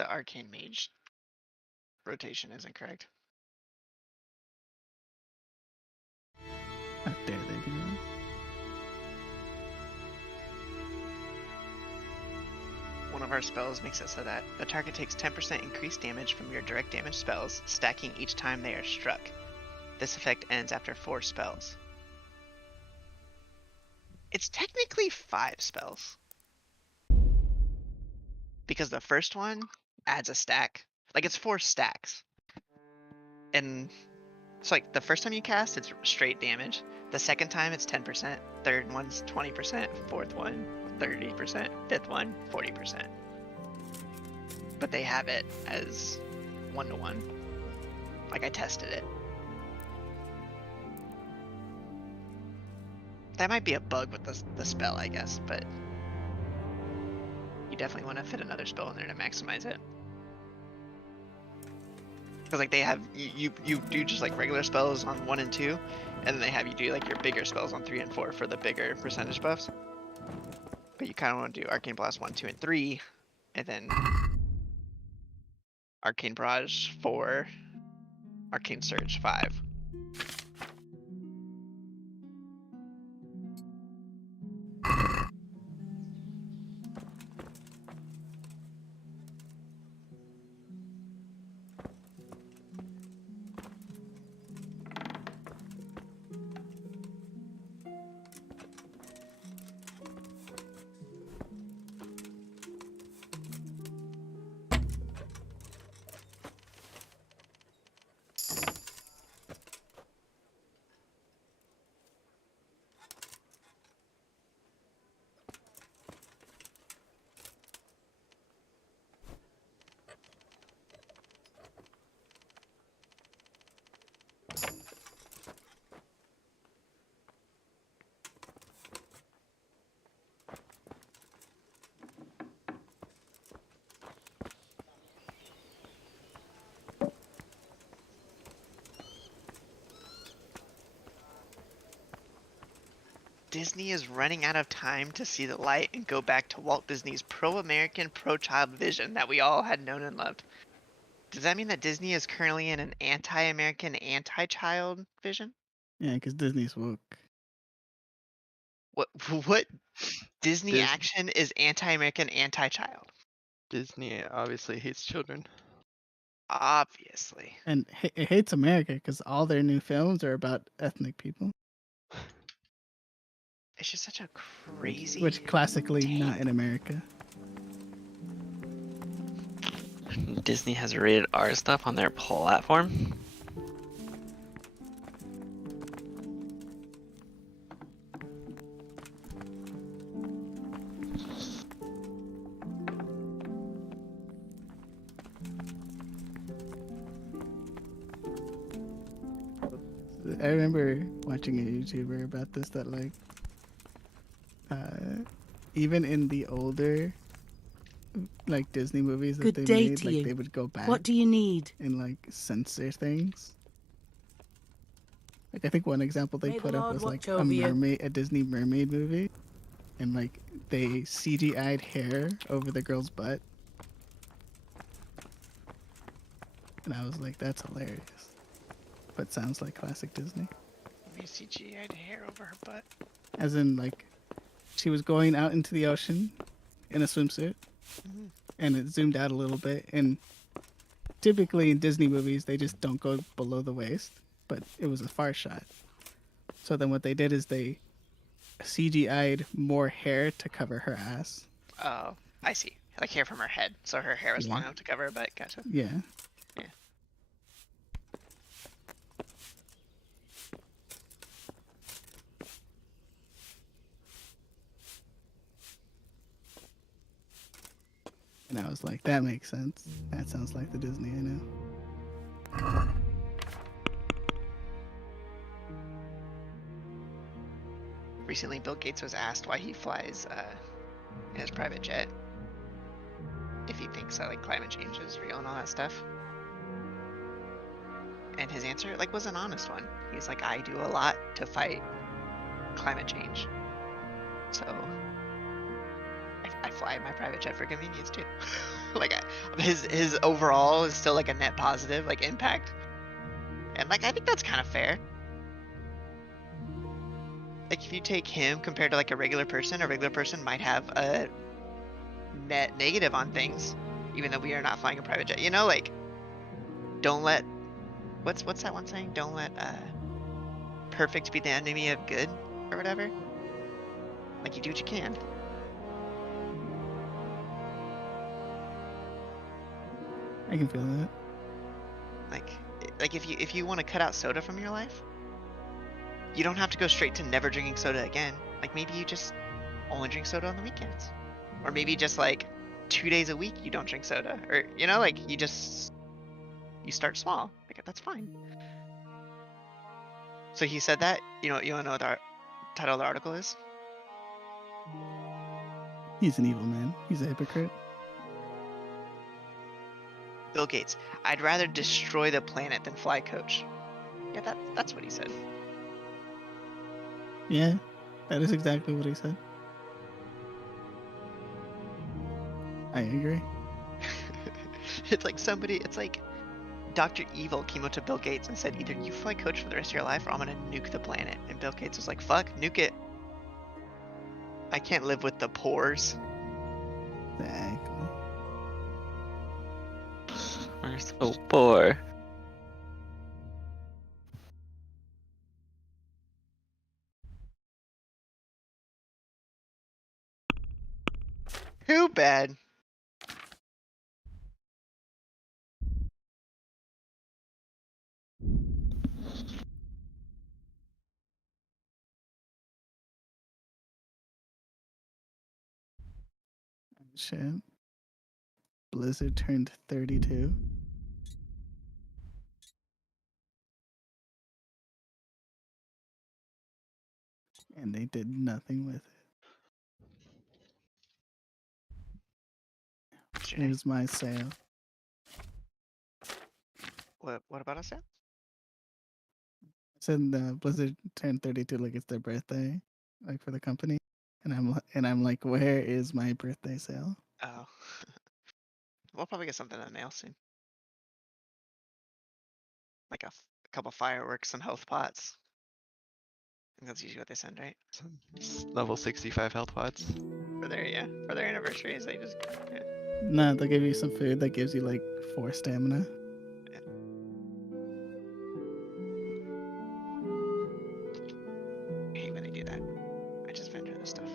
the arcane mage rotation isn't correct. How dare they do that? One of our spells makes it so that the target takes 10% increased damage from your direct damage spells, stacking each time they are struck. This effect ends after 4 spells. It's technically 5 spells. Because the first one adds a stack. Like, it's 4 stacks. And it's like the first time you cast, it's straight damage. The second time, it's 10%. Third one's 20%. Fourth one, 30%. Fifth one, 40%. But they have it as 1-to-1. Like, I tested it. That might be a bug with the spell, I guess, but you definitely want to fit another spell in there to maximize it. Because like they have you do just like regular spells on 1 and 2, and then they have you do like your bigger spells on 3 and 4 for the bigger percentage buffs. But you kind of want to do Arcane Blast 1, 2, and 3, and then Arcane Barrage 4, Arcane Surge 5. Disney is running out of time to see the light and go back to Walt Disney's pro-American, pro-child vision that we all had known and loved. Does that mean that Disney is currently in an anti-American, anti-child vision? Yeah, because Disney's woke. What Disney action is anti-American, anti-child? Disney obviously hates children. Obviously. And it hates America because all their new films are about ethnic people. It's just such a crazy. Which classically not in America. Disney has rated R stuff on their platform. I remember watching a YouTuber about this that like even in the older like Disney movies that Good they day made, to like you. they would go back What do you need? and like censor things. Like I think one example they May the put up Lord was like watch a over you. mermaid, a Disney mermaid movie, and like they CGI'd hair over the girl's butt, and I was like, that's hilarious, but sounds like classic Disney. Maybe CGI'd hair over her butt. As in like she was going out into the ocean in a swimsuit, and it zoomed out a little bit, and typically in Disney movies they just don't go below the waist, but it was a far shot. So then what they did is they CGI'd more hair to cover her ass. Oh, I see. Like hair from her head, so her hair was long Yeah. enough to cover her butt. Gotcha. Yeah. Yeah. And I was like, that makes sense. That sounds like the Disney I know. Recently, Bill Gates was asked why he flies in his private jet. If he thinks that like climate change is real and all that stuff. And his answer like was an honest one. He's like, I do a lot to fight climate change. So I fly in my private jet for convenience too. like his overall is still like a net positive, like impact. And like I think that's kind of fair. Like if you take him compared to like a regular person might have a net negative on things, even though we are not flying a private jet. You know, like don't let what's that one saying? Don't let perfect be the enemy of good or whatever. Like you do what you can. I can feel that. Like if you want to cut out soda from your life, you don't have to go straight to never drinking soda again. Like maybe you just only drink soda on the weekends, or maybe just like 2 days a week you don't drink soda, or you know, like you start small. Like that's fine. So he said that. You want to know what the title of the article is? He's an evil man. He's a hypocrite. Bill Gates. I'd rather destroy the planet than fly coach. Yeah, that's what he said. Yeah, that is exactly what he said. I agree. It's like Dr. Evil came up to Bill Gates and said, either you fly coach for the rest of your life or I'm gonna nuke the planet. And Bill Gates was like, fuck, nuke it. I can't live with the pores. Exactly. We're so poor. Too bad. Shit. Blizzard turned 32. And they did nothing with it. What's your name? Here's my sale. What about us? I said Blizzard turned 32 like it's their birthday, like for the company. And I'm like, where is my birthday sale? Oh. We'll probably get something in the mail soon. Like a couple fireworks, some health pots. I think that's usually what they send, right? Some level 65 health pots. For their anniversaries, they just No, they'll give you some food that gives you like 4 stamina. I hate when they do that. I just vendor this stuff.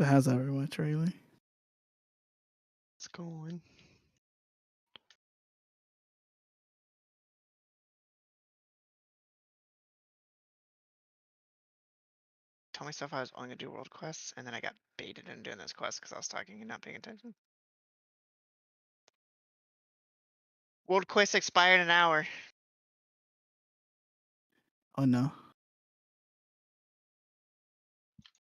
So how's Overwatch, Riley? It's going. Tell myself I was only gonna do world quests, and then I got baited into doing this quest because I was talking and not paying attention. World quest expired in an hour. Oh no.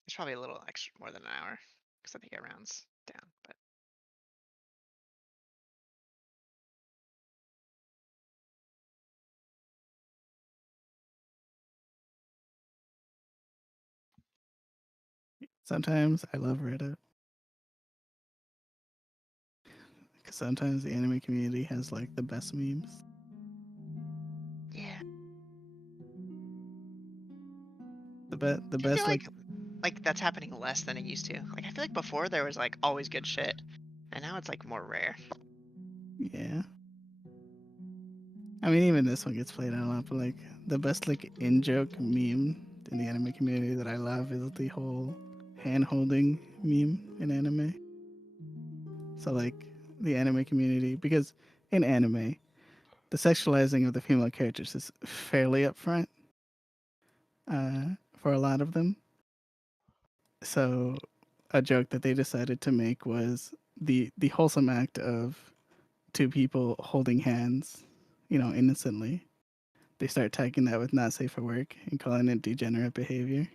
It's probably a little extra more than an hour because I think it rounds down. But Sometimes I love Reddit. Because sometimes the anime community has like the best memes. yeah, The I feel best like that's happening less than it used to. Like I feel like before there was like always good shit, and now it's like more rare. yeah. I mean, even this one gets played out a lot, but like the best like in joke meme in the anime community that I love is the whole hand holding meme in anime. So like the anime community, because in anime, the sexualizing of the female characters is fairly upfront for a lot of them. So a joke that they decided to make was the wholesome act of two people holding hands, innocently. They start tagging that with not safe for work and calling it degenerate behavior.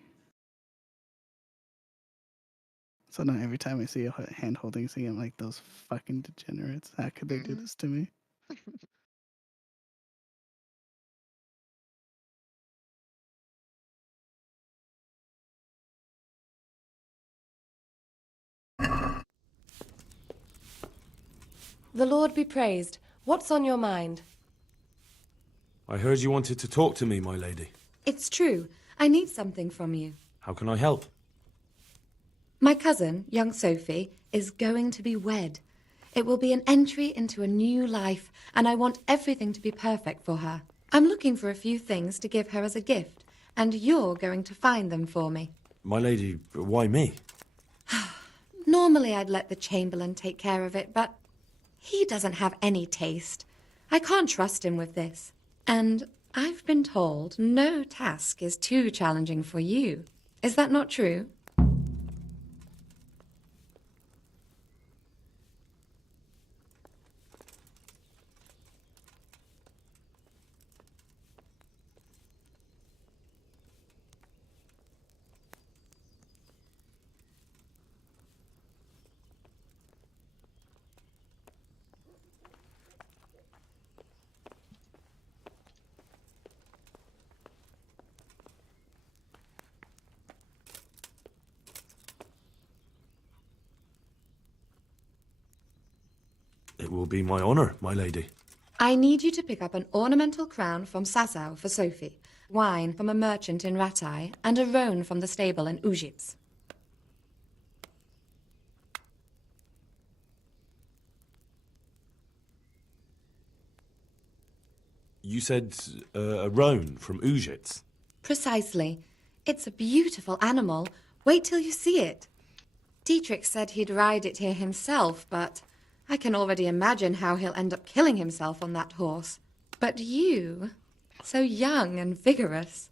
So now every time I see a hand holding thing, I'm like, those fucking degenerates. How could they do this to me? The Lord be praised. What's on your mind? I heard you wanted to talk to me, my lady. It's true. I need something from you. How can I help? My cousin, young Sophie, is going to be wed. It will be an entry into a new life, and I want everything to be perfect for her. I'm looking for a few things to give her as a gift, and you're going to find them for me. My lady, why me? Normally I'd let the Chamberlain take care of it, but he doesn't have any taste. I can't trust him with this. And I've been told no task is too challenging for you. Is that not true? It will be my honor, my lady. I need you to pick up an ornamental crown from Sasau for Sophie, wine from a merchant in Ratai, and a roan from the stable in Ujits. You said a roan from Ujits. Precisely. It's a beautiful animal. Wait till you see it. Dietrich said he'd ride it here himself, but I can already imagine how he'll end up killing himself on that horse. But you, so young and vigorous.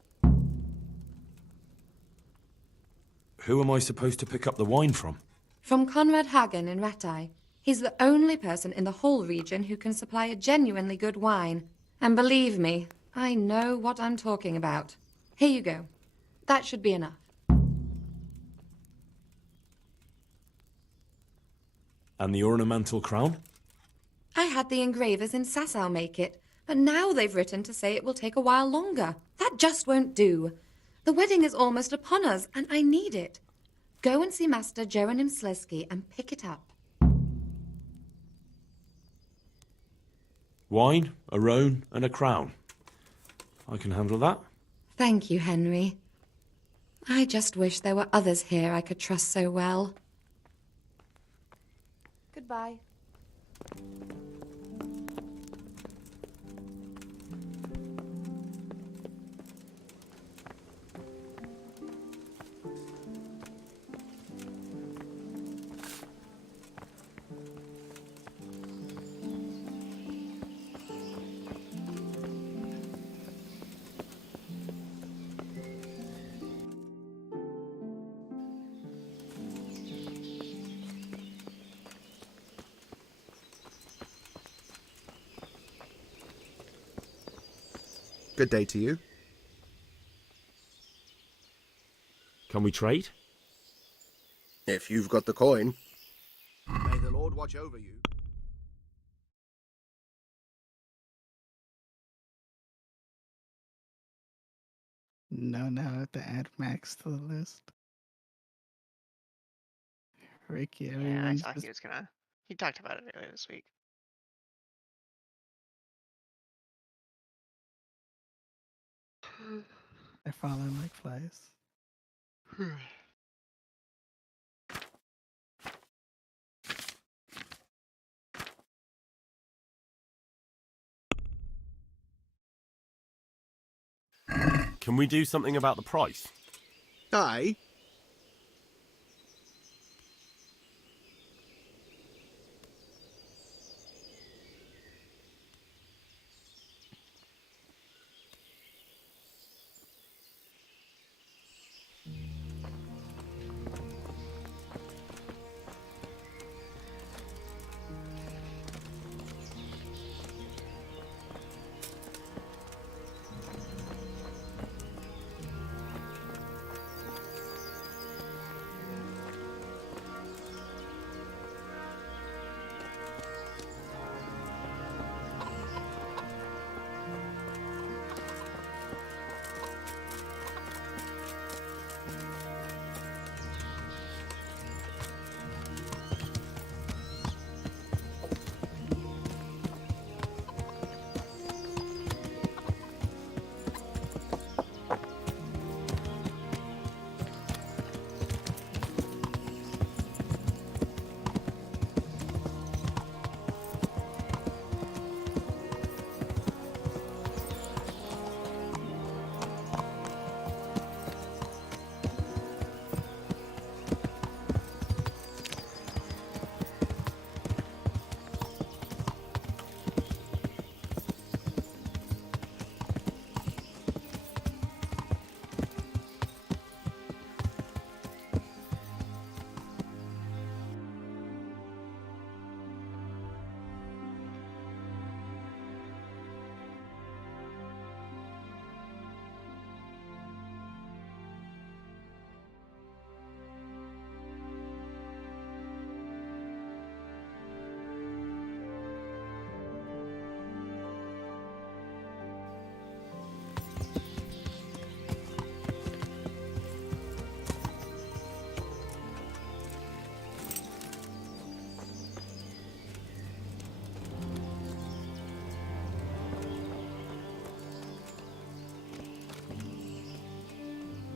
Who am I supposed to pick up the wine from? From Conrad Hagen in Ratai. He's the only person in the whole region who can supply a genuinely good wine. And believe me, I know what I'm talking about. Here you go. That should be enough. And the ornamental crown? I had the engravers in Sasau make it, but now they've written to say it will take a while longer. That just won't do. The wedding is almost upon us, and I need it. Go and see Master Jeronim Slesky and pick it up. Wine, a roan, and a crown. I can handle that. Thank you, Henry. I just wish there were others here I could trust so well. Goodbye. Good day to you. Can we trade? If you've got the coin. May the Lord watch over you. No, now I have to add Max to the list. Ricky, Yeah, I everyone's thought just... he was gonna. He talked about it earlier this week. They're falling like flies. Can we do something about the price? Aye.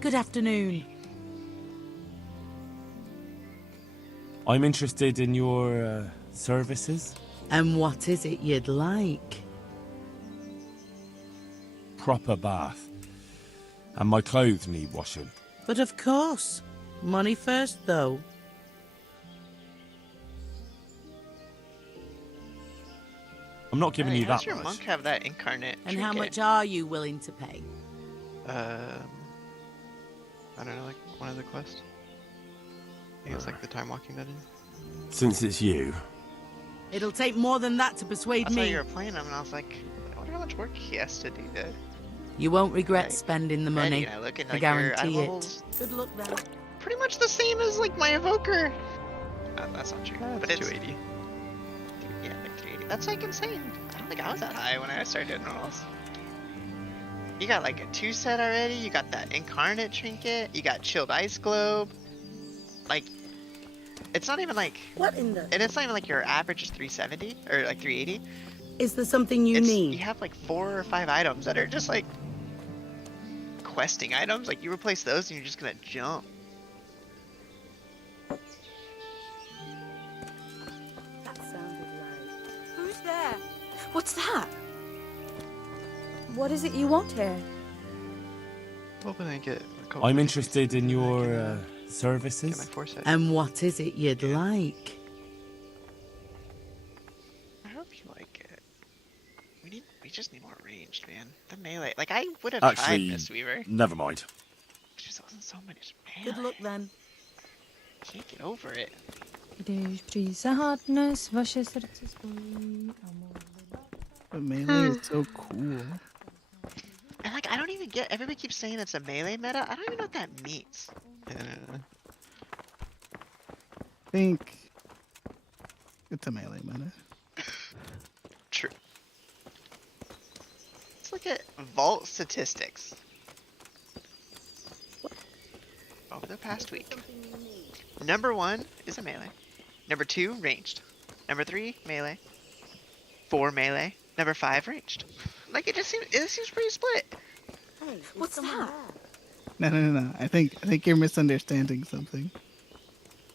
Good afternoon. I'm interested in your services. And what is it you'd like? Proper bath. And my clothes need washing. But of course. Money first, though. I'm not giving Hey, you how that does your much. monk have that incarnate And how trinket? much are you willing to pay? I don't know, like one of the quests. I think it's like the time walking dungeon. Since it's you, It'll take more than that to persuade I saw me. you were playing him, and I was like, I wonder how much work he has to do to. You won't regret Like, spending the Ready, money. and I look and I like your item guarantee it. levels Good luck then. pretty much the same as like my evoker. That's not true, That's but it's 280. yeah, like 380. That's like insane. I don't think I was that high when I started doing rolls. You got like a 2 set already. You got that incarnate trinket. You got chilled ice globe. Like, it's not even like, What in the... and it's not even like your average is 370 or like 380. Is there something you You need? have like 4 or 5 items that are just like questing items. Like you replace those and you're just gonna jump. That sounded like... Who's there? What's that? What is it you want here? Hoping I get a couple I'm of interested in these, your and I can, get my services. 4 set. And what is it you'd like? I hope you like it. We just need more ranged, man. The melee, like I would have Actually, tried Mistweaver. never mind. It just wasn't so much melee. Good luck then. Can't get over it. Když přísahadnes vaše srdce stojí a But melee is so cool. And like I don't even get. Everybody keeps saying it's a melee meta. I don't even know what that means. I think it's a melee meta. True. Let's look at vault statistics over the past week. Number 1 is a melee. Number 2, ranged. Number 3, melee. 4, melee. Number 5, ranged. Like it seems pretty split. Hey, What's that? No. I think you're misunderstanding something.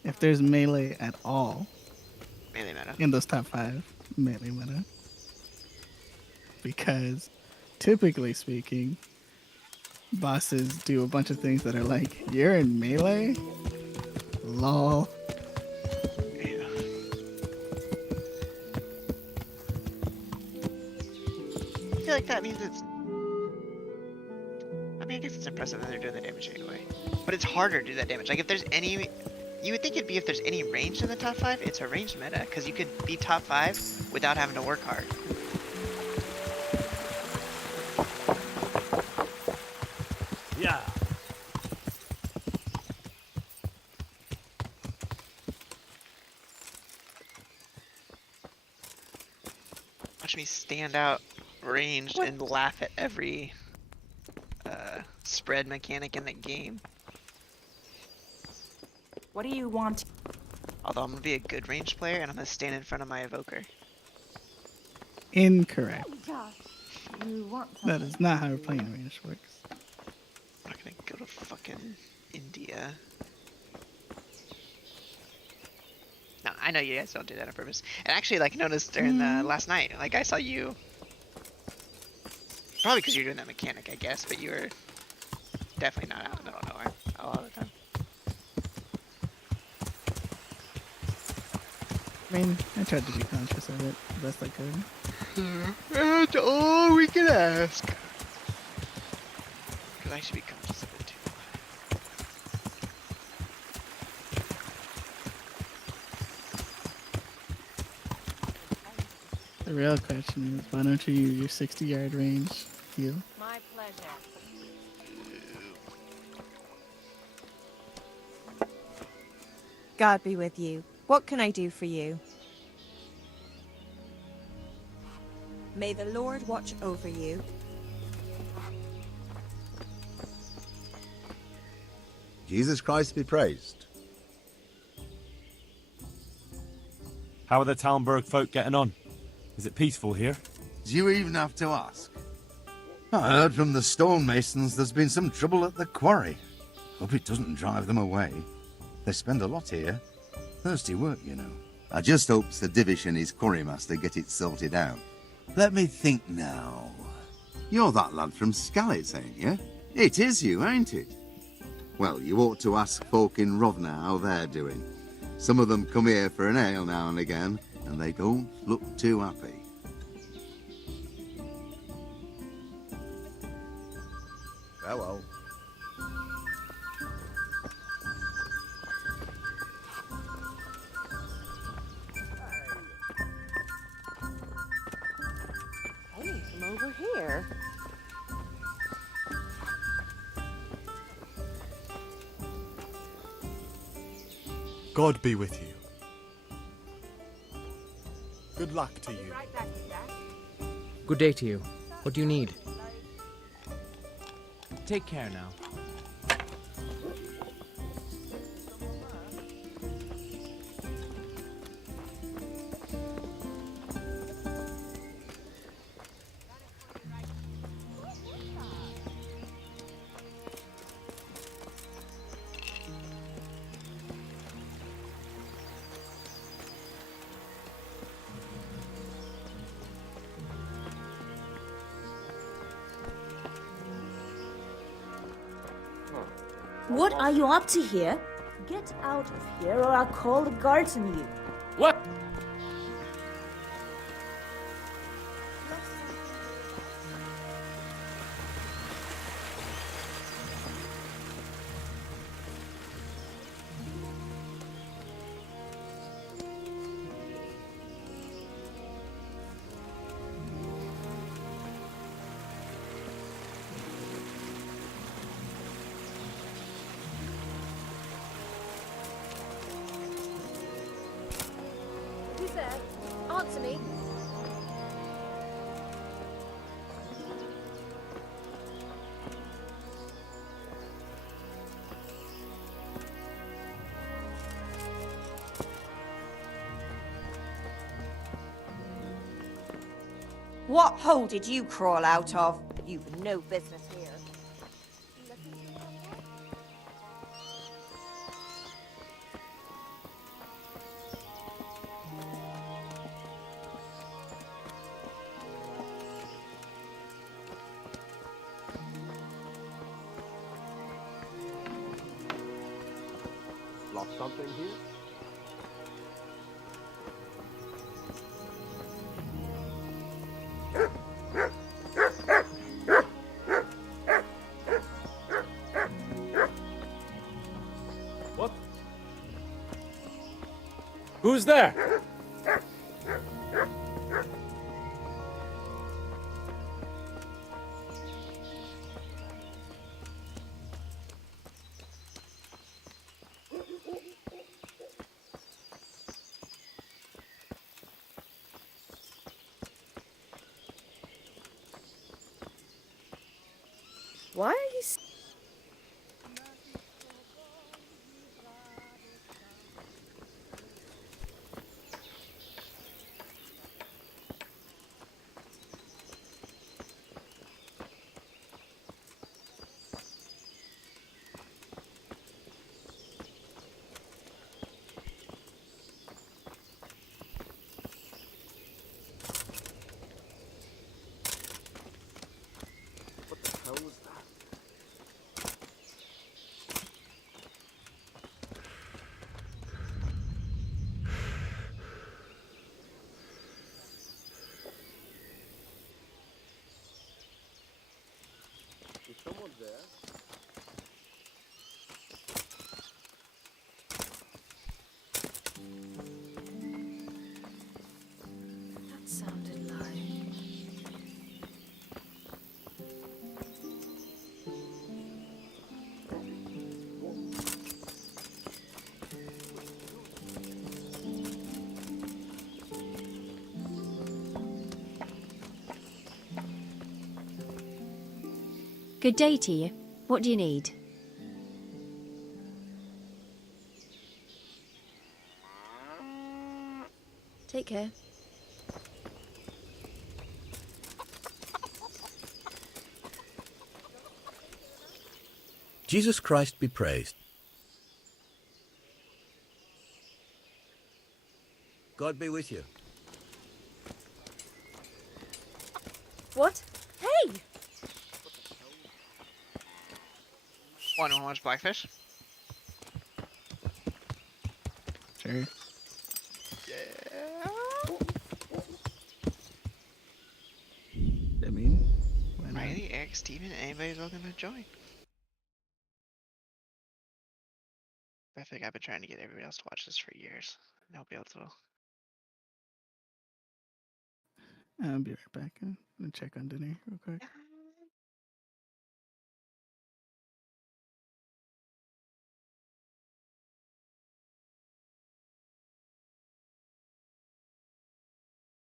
If there's melee at all Melee meta. in those top 5, melee meta. Because typically speaking, bosses do a bunch of things that are like, you're in melee? Lol. Yeah. I feel like that means it's. I mean, I guess it's impressive that they're doing the damage anyway. But it's harder to do that damage. Like, if there's any. You would think it'd be if there's any range in the top 5, it's a ranged meta. Because you could be top 5 without having to work hard. Yeah. Watch me stand out ranged and laugh at every spread mechanic in the game. What do you want? Although I'm gonna be a good ranged player and I'm gonna stand in front of my evoker. Incorrect. You want That is not how playing range works. I'm not gonna go to fucking India. No, I know you guys don't do that on purpose. And actually, like, noticed during the last night, like, I saw you. Probably because you're doing that mechanic, I guess, but you were definitely not out in the middle of nowhere a lot of the time. I mean, I tried to be conscious of it the best I could. That's all we can ask. Because I should be conscious of it too. The real question is, why don't you use your 60-yard range heal? My pleasure. God be with you. What can I do for you? May the Lord watch over you. Jesus Christ be praised. How are the Talmberg folk getting on? Is it peaceful here? Do you even have to ask? I heard from the stonemasons there's been some trouble at the quarry. Hope it doesn't drive them away. They spend a lot here. Thirsty work, you know. I just hope Sir Divish and his quarrymaster get it sorted out. Let me think now. You're that lad from Skalitz, ain't you? It is you, ain't it? Well, you ought to ask folk in Rovna how they're doing. Some of them come here for an ale now and again, and they don't look too happy. Farewell. Hey, from over here. God be with you. Good luck to you. Good day to you. What do you need? Take care now. What are you up to here? Get out of here or I'll call the guards on you. What? Who's there? Answer me. What hole did you crawl out of? You've no business here. Lost something here? What? Who's there? Why are you... What the hell was that? Is someone there? That sounded like... Good day to you. What do you need? Take care. Jesus Christ be praised. God be with you. What? Hey! Want to watch Blackfish? Sure. Yeah. I mean, why not? Riley, Eric, Steven, anybody's welcome to join. I think I've been trying to get everybody else to watch this for years. Nobody else will. I'll be right back. I'm gonna check on dinner real quick.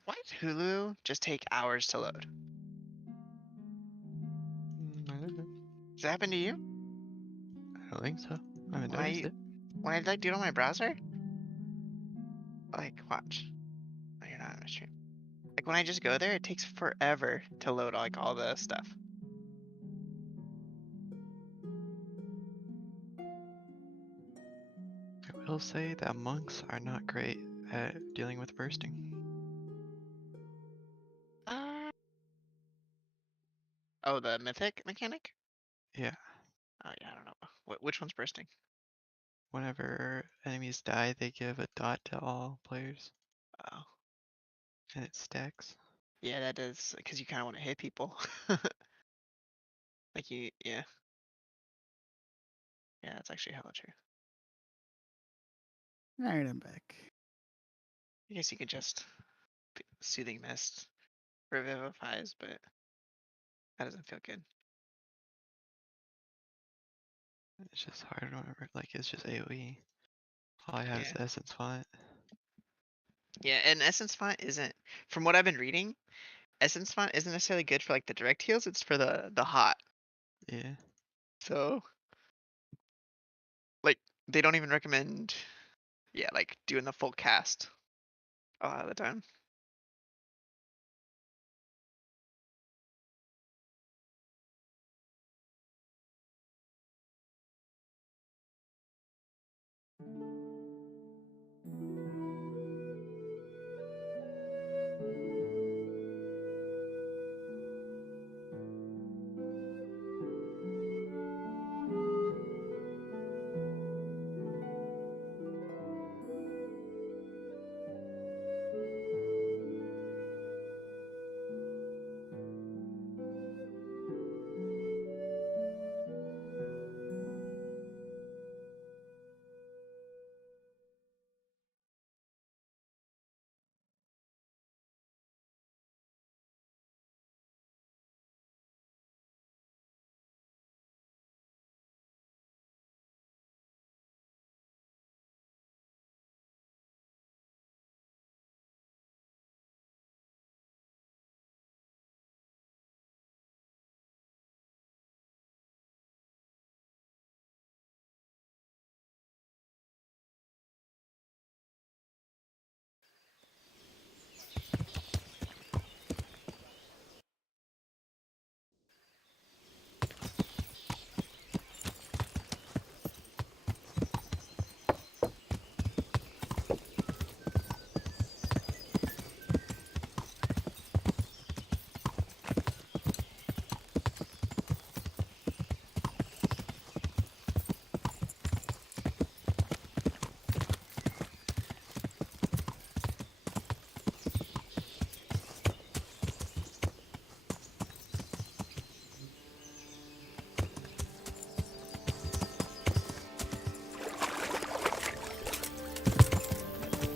Why does Hulu just take hours to load? I don't know. Does that happen to you? I don't think so. I haven't When noticed I it. when I like do it on my browser, like watch. Oh, you're not on my stream. Like when I just go there, it takes forever to load like all the stuff. I will say that monks are not great at dealing with bursting. Oh, the mythic mechanic? Yeah. Oh yeah, I don't know. Which one's bursting? Whenever enemies die, they give a dot to all players. Oh. And it stacks. Yeah, that does, because you kind of want to hit people. Like you, yeah. Yeah, that's actually hella true. Alright, I'm back. I guess you could just soothing mist revivifies, but that doesn't feel good. It's just hard whenever, like, it's just AoE. All I have is Yeah. Essence Font. Yeah, and Essence Font isn't, from what I've been reading, Essence Font isn't necessarily good for like the direct heals, it's for the hot. Yeah. So, like, they don't even recommend, yeah, like doing the full cast a lot of the time.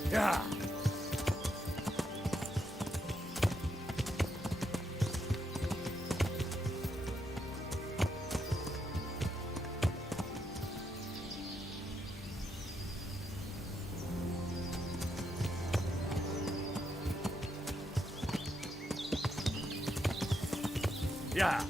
Yeah. Yeah.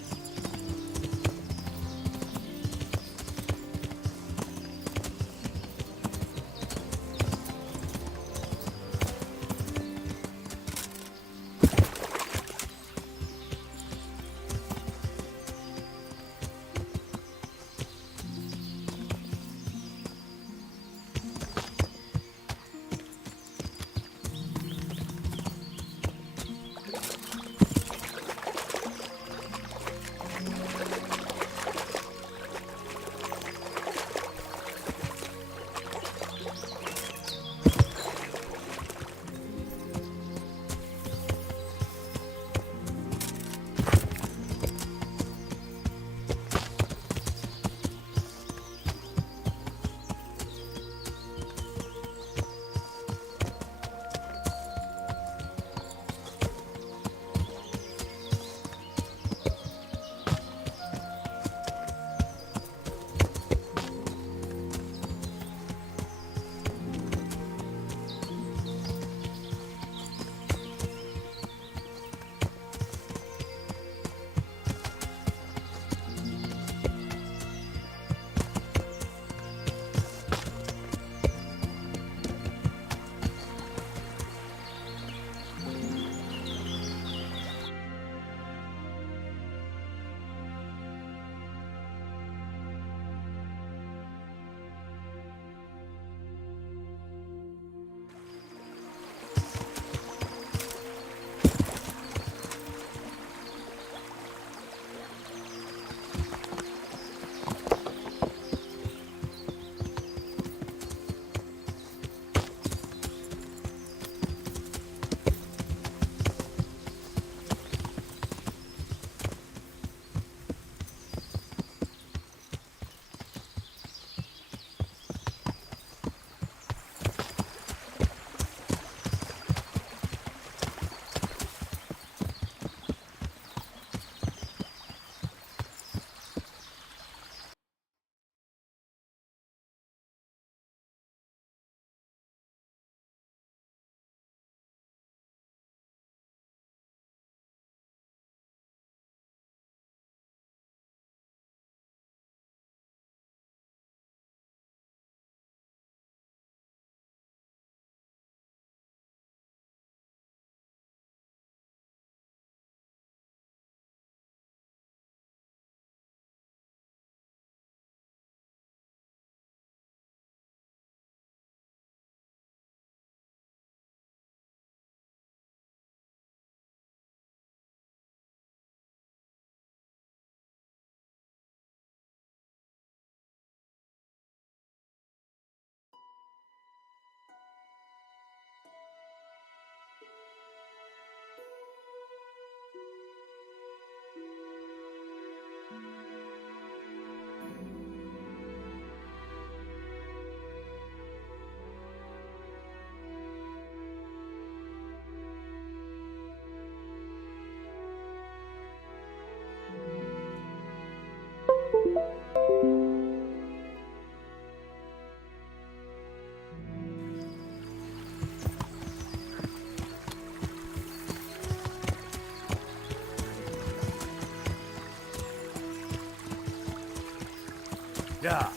Yeah.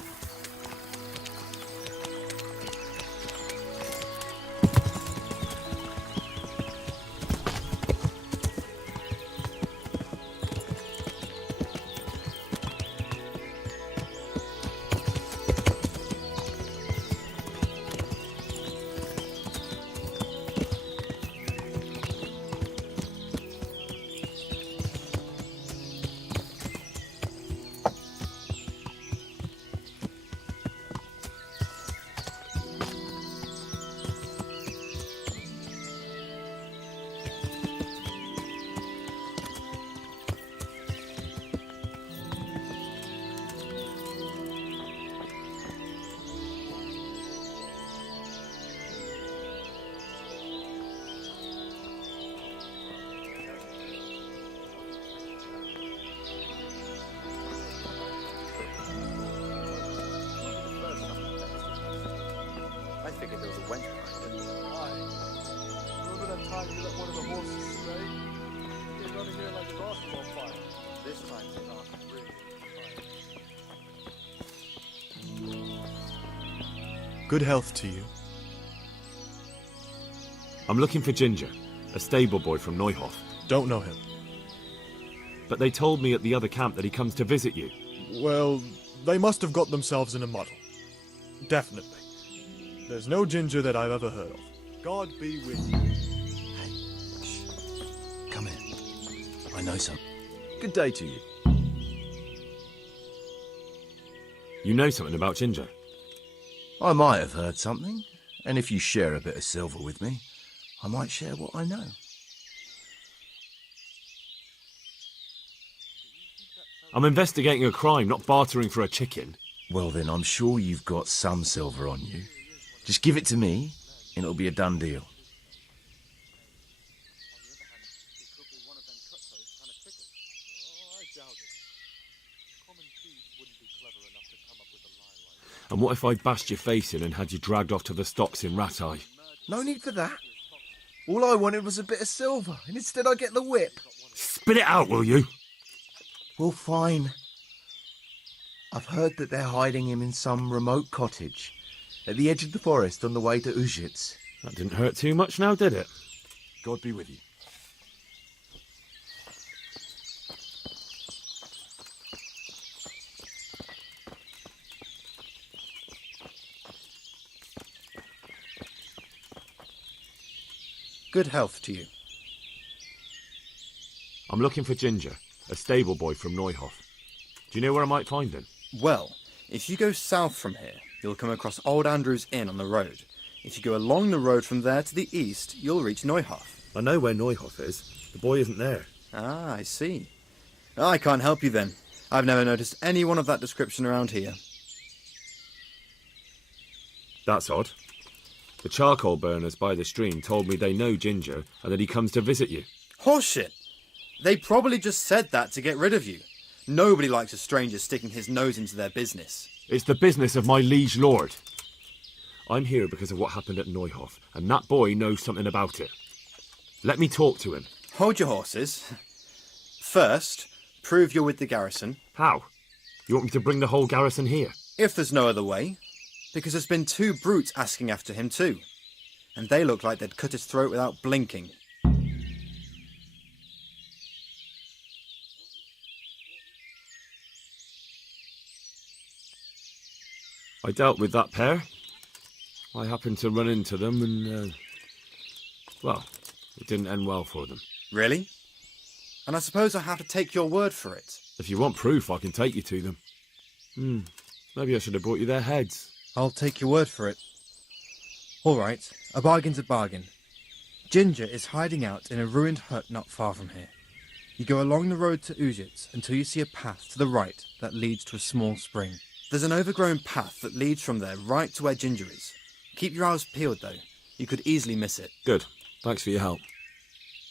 I figured there was a wench behind it. Remember that time you let one of the horses stray? You came running here like a basketball fight. This time it's not really. Good health to you. I'm looking for Ginger, a stable boy from Neuhof. Don't know him. But they told me at the other camp that he comes to visit you. Well, they must have got themselves in a muddle. Definitely. There's no Ginger that I've ever heard of. God be with you. Hey, shh. Come in. I know something. Good day to you. You know something about Ginger? I might have heard something, and if you share a bit of silver with me, I might share what I know. I'm investigating a crime, not bartering for a chicken. Well then, I'm sure you've got some silver on you. Just give it to me, and it'll be a done deal. And what if I bashed your face in and had you dragged off to the stocks in Ratai? No need for that. All I wanted was a bit of silver, and instead I get the whip. Spit it out, will you? Well, fine. I've heard that they're hiding him in some remote cottage at the edge of the forest on the way to Uzhitz. That didn't hurt too much now, did it? God be with you. Good health to you. I'm looking for Ginger, a stable boy from Neuhof. Do you know where I might find him? Well, if you go south from here, you'll come across Old Andrew's Inn on the road. If you go along the road from there to the east, you'll reach Neuhof. I know where Neuhof is. The boy isn't there. Ah, I see. I can't help you then. I've never noticed anyone of that description around here. That's odd. The charcoal burners by the stream told me they know Ginger and that he comes to visit you. Horseshit! They probably just said that to get rid of you. Nobody likes a stranger sticking his nose into their business. It's the business of my liege lord. I'm here because of what happened at Neuhof, and that boy knows something about it. Let me talk to him. Hold your horses. First, prove you're with the garrison. How? You want me to bring the whole garrison here? If there's no other way. Because there's been 2 brutes asking after him too. And they look like they'd cut his throat without blinking. I dealt with that pair. I happened to run into them and, well, it didn't end well for them. Really? And I suppose I have to take your word for it. If you want proof, I can take you to them. Maybe I should have brought you their heads. I'll take your word for it. All right, a bargain's a bargain. Ginger is hiding out in a ruined hut not far from here. You go along the road to Uzhitz until you see a path to the right that leads to a small spring. There's an overgrown path that leads from there right to where Ginger is. Keep your eyes peeled, though. You could easily miss it. Good. Thanks for your help.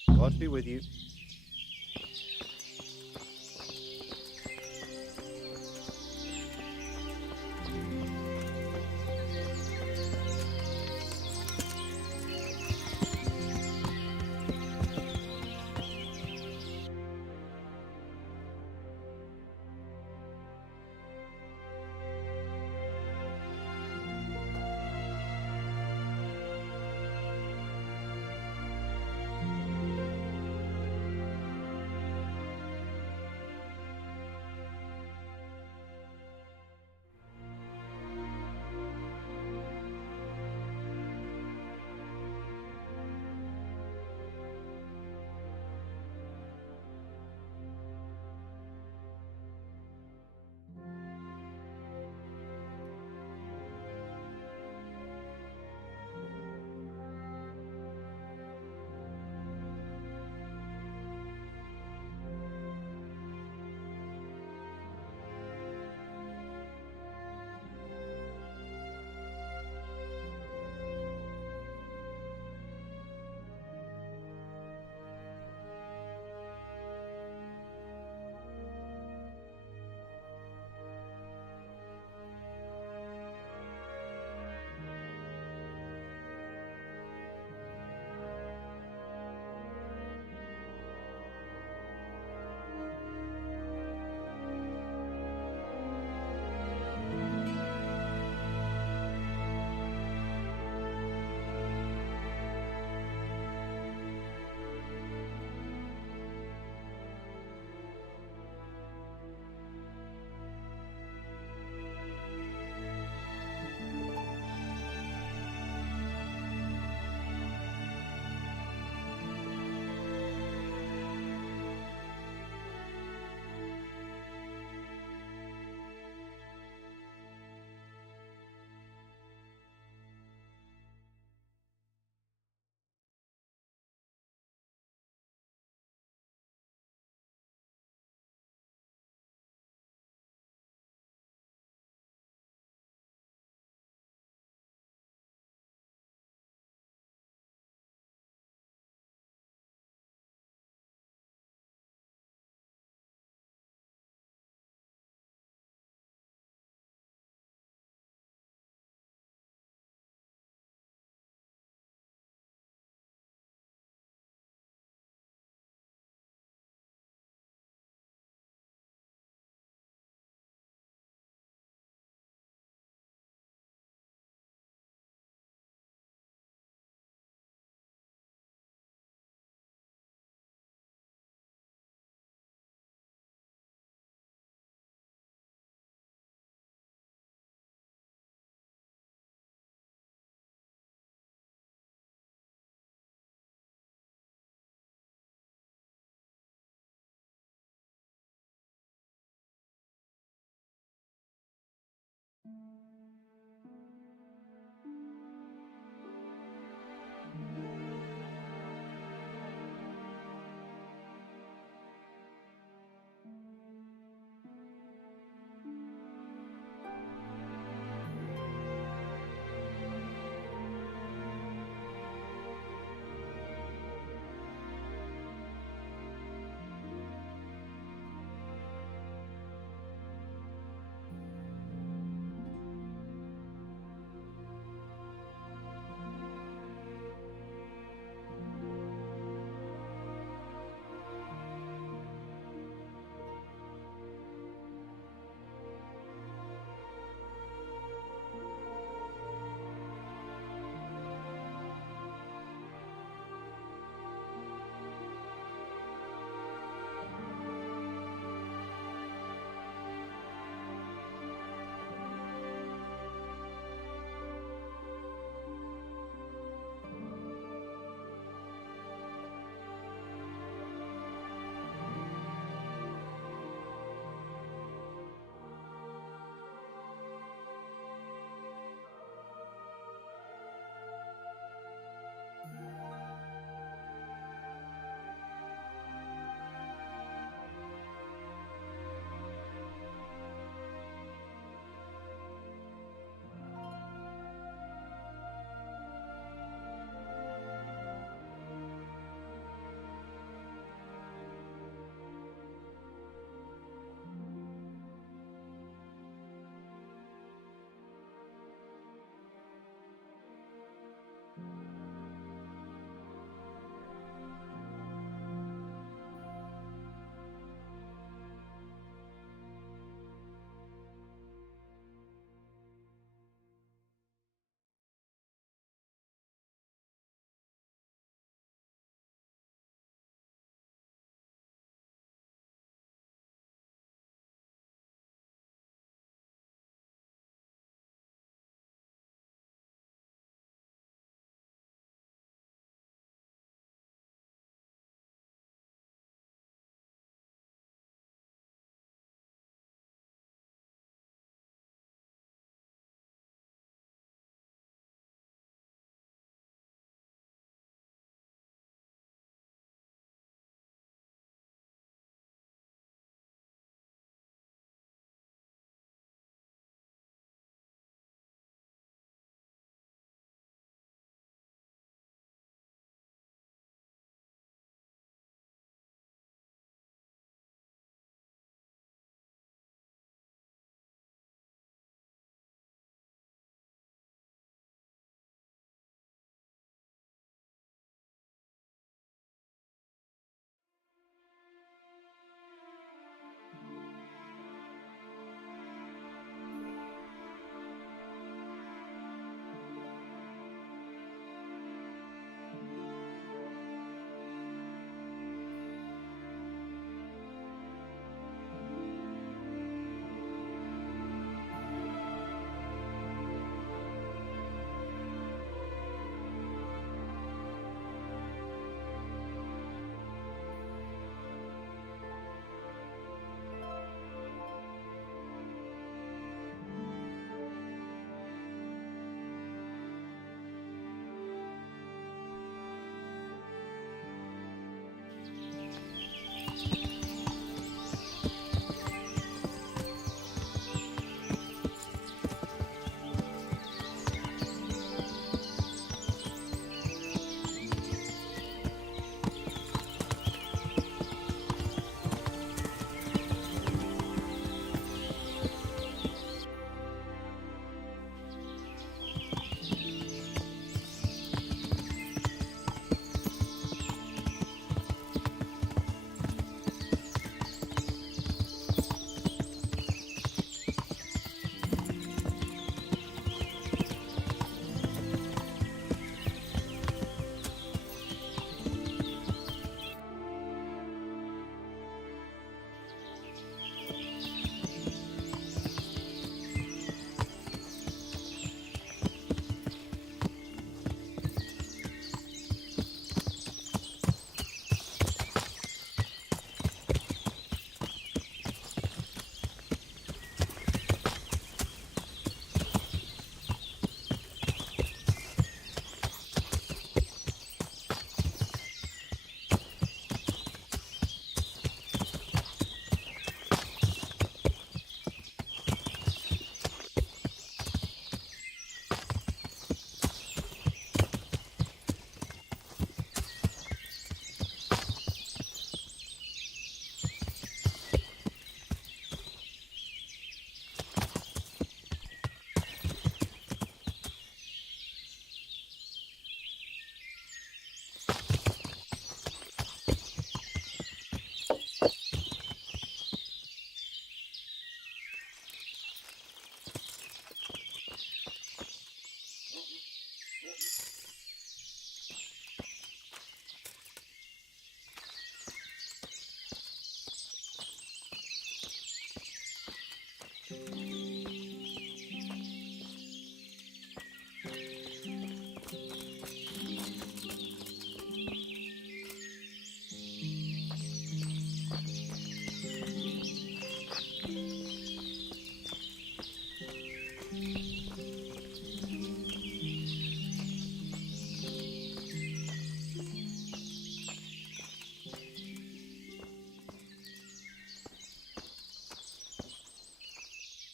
God be with you.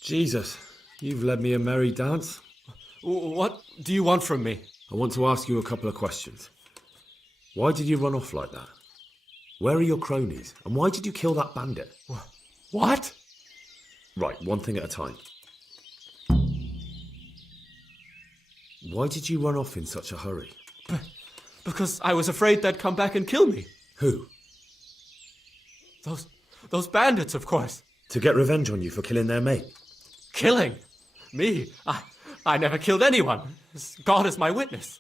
Jesus, you've led me a merry dance. What do you want from me? I want to ask you a couple of questions. Why did you run off like that? Where are your cronies? And why did you kill that bandit? What? Right, one thing at a time. Why did you run off in such a hurry? Because I was afraid they'd come back and kill me. Who? Those bandits, of course. To get revenge on you for killing their mate? Killing? Me? I never killed anyone. God is my witness.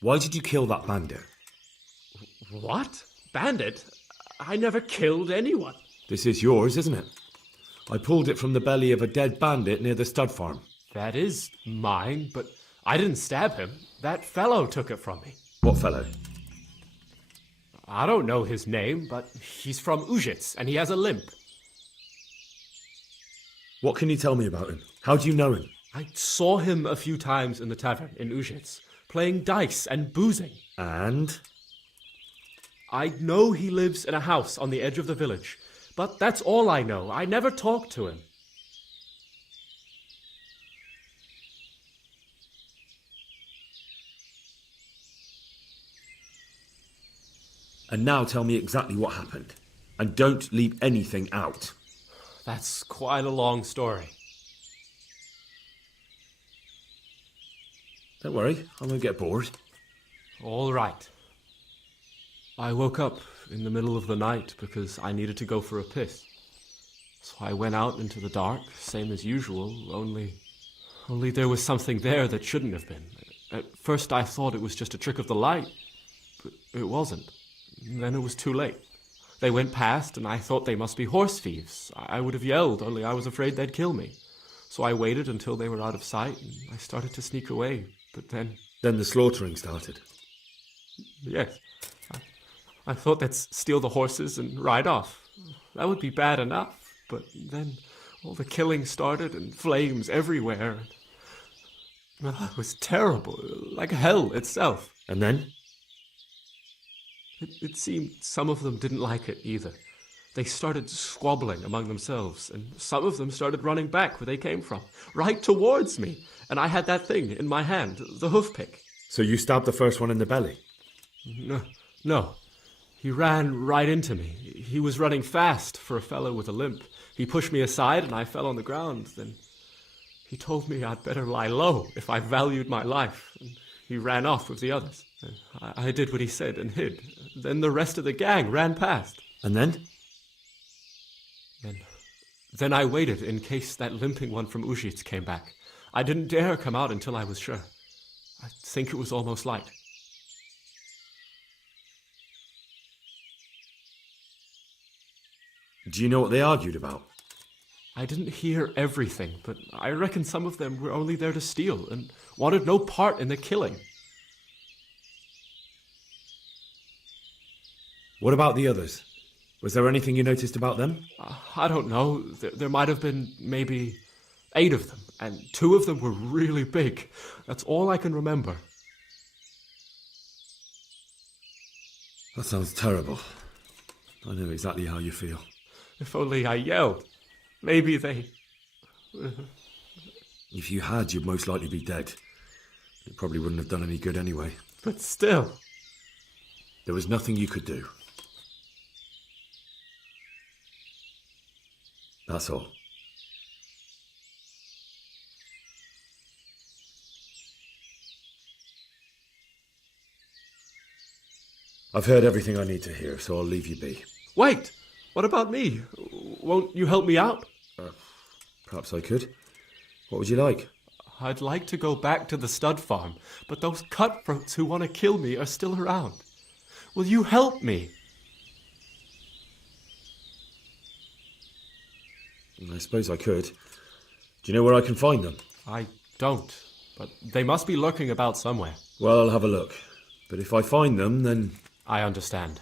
Why did you kill that bandit? What? Bandit? I never killed anyone. This is yours, isn't it? I pulled it from the belly of a dead bandit near the stud farm. That is mine, but I didn't stab him. That fellow took it from me. What fellow? I don't know his name, but he's from Uzhitz, and he has a limp. What can you tell me about him? How do you know him? I saw him a few times in the tavern in Uzhitz, playing dice and boozing. And? I know he lives in a house on the edge of the village, but that's all I know. I never talked to him. And now tell me exactly what happened. And don't leave anything out. That's quite a long story. Don't worry, I won't get bored. All right. I woke up in the middle of the night because I needed to go for a piss. So I went out into the dark, same as usual, only there was something there that shouldn't have been. At first I thought it was just a trick of the light, but it wasn't. Then it was too late. They went past, and I thought they must be horse thieves. I would have yelled, only I was afraid they'd kill me. So I waited until they were out of sight, and I started to sneak away. But then... Then the slaughtering started? Yes. I thought they'd steal the horses and ride off. That would be bad enough, but then all the killing started and flames everywhere. It was terrible, like hell itself. And then? It seemed some of them didn't like it either. They started squabbling among themselves, and some of them started running back where they came from, right towards me. And I had that thing in my hand, the hoof pick. So you stabbed the first one in the belly? No. He ran right into me. He was running fast for a fellow with a limp. He pushed me aside and I fell on the ground. Then he told me I'd better lie low if I valued my life. And he ran off with the others. I did what he said and hid. Then the rest of the gang ran past. And then? Then I waited in case that limping one from Uzhitz came back. I didn't dare come out until I was sure. I think it was almost light. Do you know what they argued about? I didn't hear everything, but I reckon some of them were only there to steal and wanted no part in the killing. What about the others? Was there anything you noticed about them? I don't know. There might have been maybe 8 of them, and 2 of them were really big. That's all I can remember. That sounds terrible. I know exactly how you feel. If only I yelled. Maybe they... If you had, you'd most likely be dead. It probably wouldn't have done any good anyway. But still... There was nothing you could do. That's all. I've heard everything I need to hear, so I'll leave you be. Wait! What about me? Won't you help me out? Perhaps I could. What would you like? I'd like to go back to the stud farm, but those cutthroats who want to kill me are still around. Will you help me? I suppose I could. Do you know where I can find them? I don't, but they must be lurking about somewhere. Well, I'll have a look. But if I find them, then... I understand.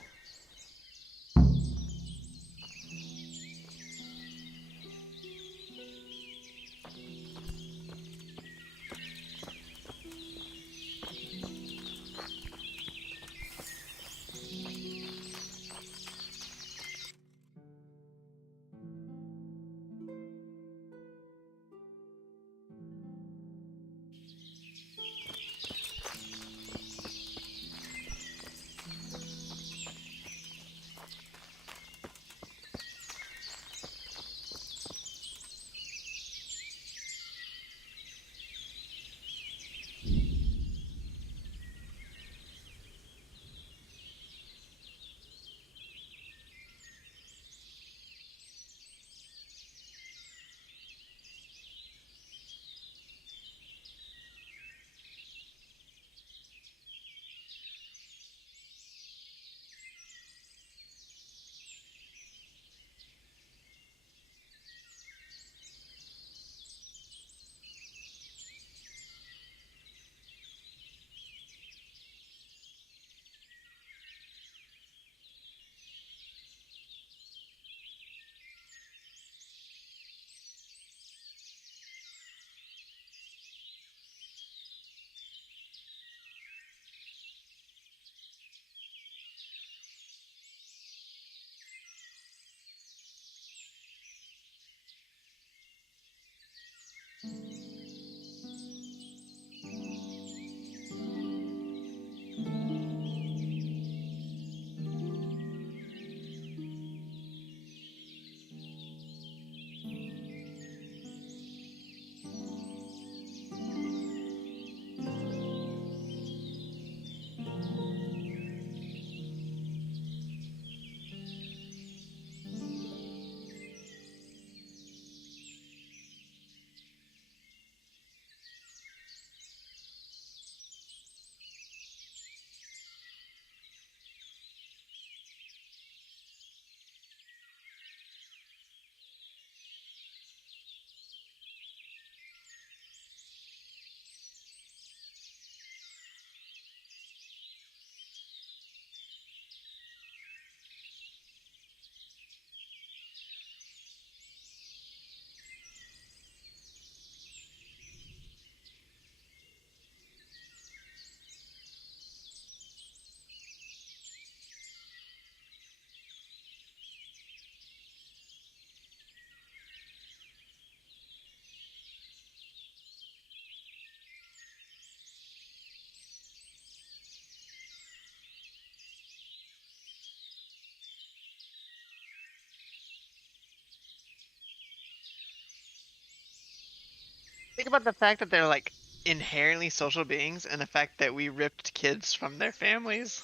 Think about the fact that they're like inherently social beings, and the fact that we ripped kids from their families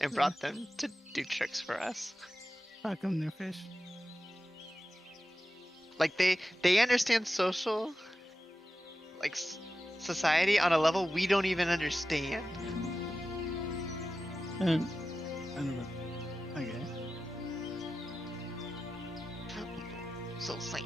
and brought them to do tricks for us. Fuck them, they're fish. Like they understand social, like society on a level we don't even understand. And I don't know. Okay. So sad.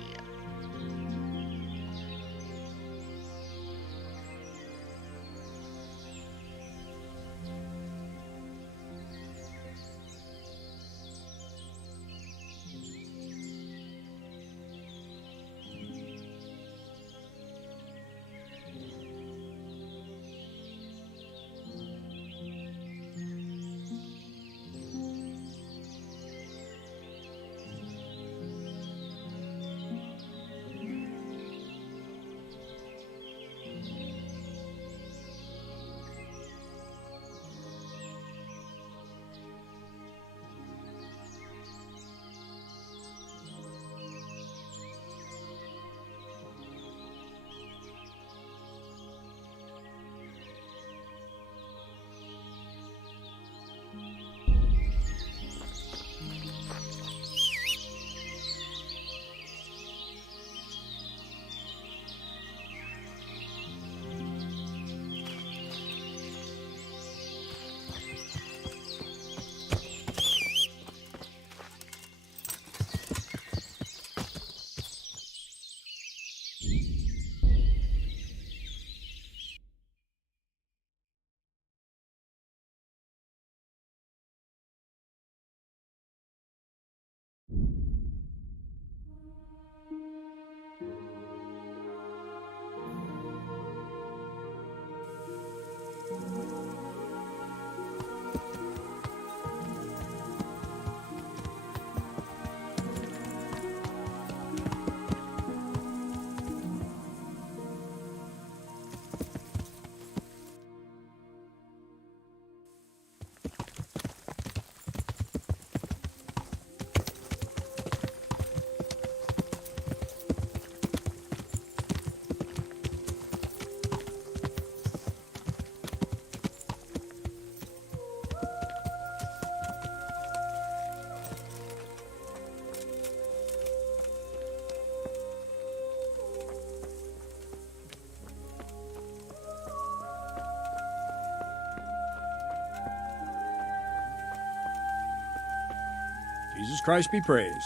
Jesus Christ be praised.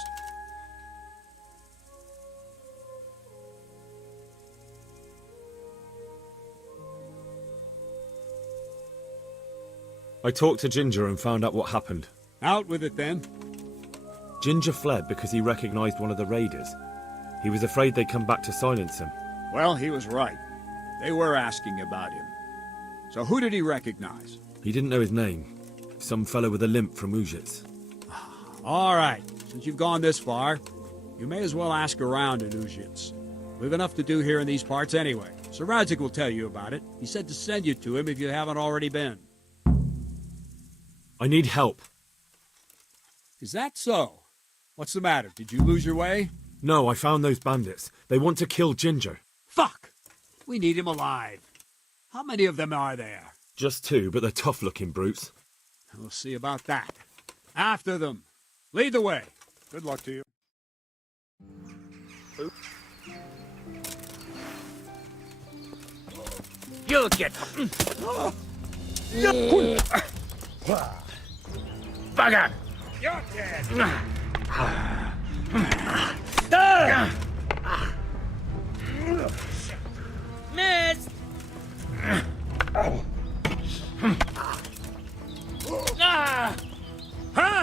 I talked to Ginger and found out what happened. Out with it then. Ginger fled because he recognized one of the raiders. He was afraid they'd come back to silence him. Well, he was right. They were asking about him. So who did he recognize? He didn't know his name. Some fellow with a limp from Uzhitz. All right, since you've gone this far, you may as well ask around in Uzhitz. We've enough to do here in these parts anyway. Sir Radzik will tell you about it. He said to send you to him if you haven't already been. I need help. Is that so? What's the matter? Did you lose your way? No, I found those bandits. They want to kill Ginger. Fuck! We need him alive. How many of them are there? Just 2, but they're tough-looking brutes. We'll see about that. After them. Lead the way. Good luck to you. You'll get... Bugger! You're dead! Miss! Huh?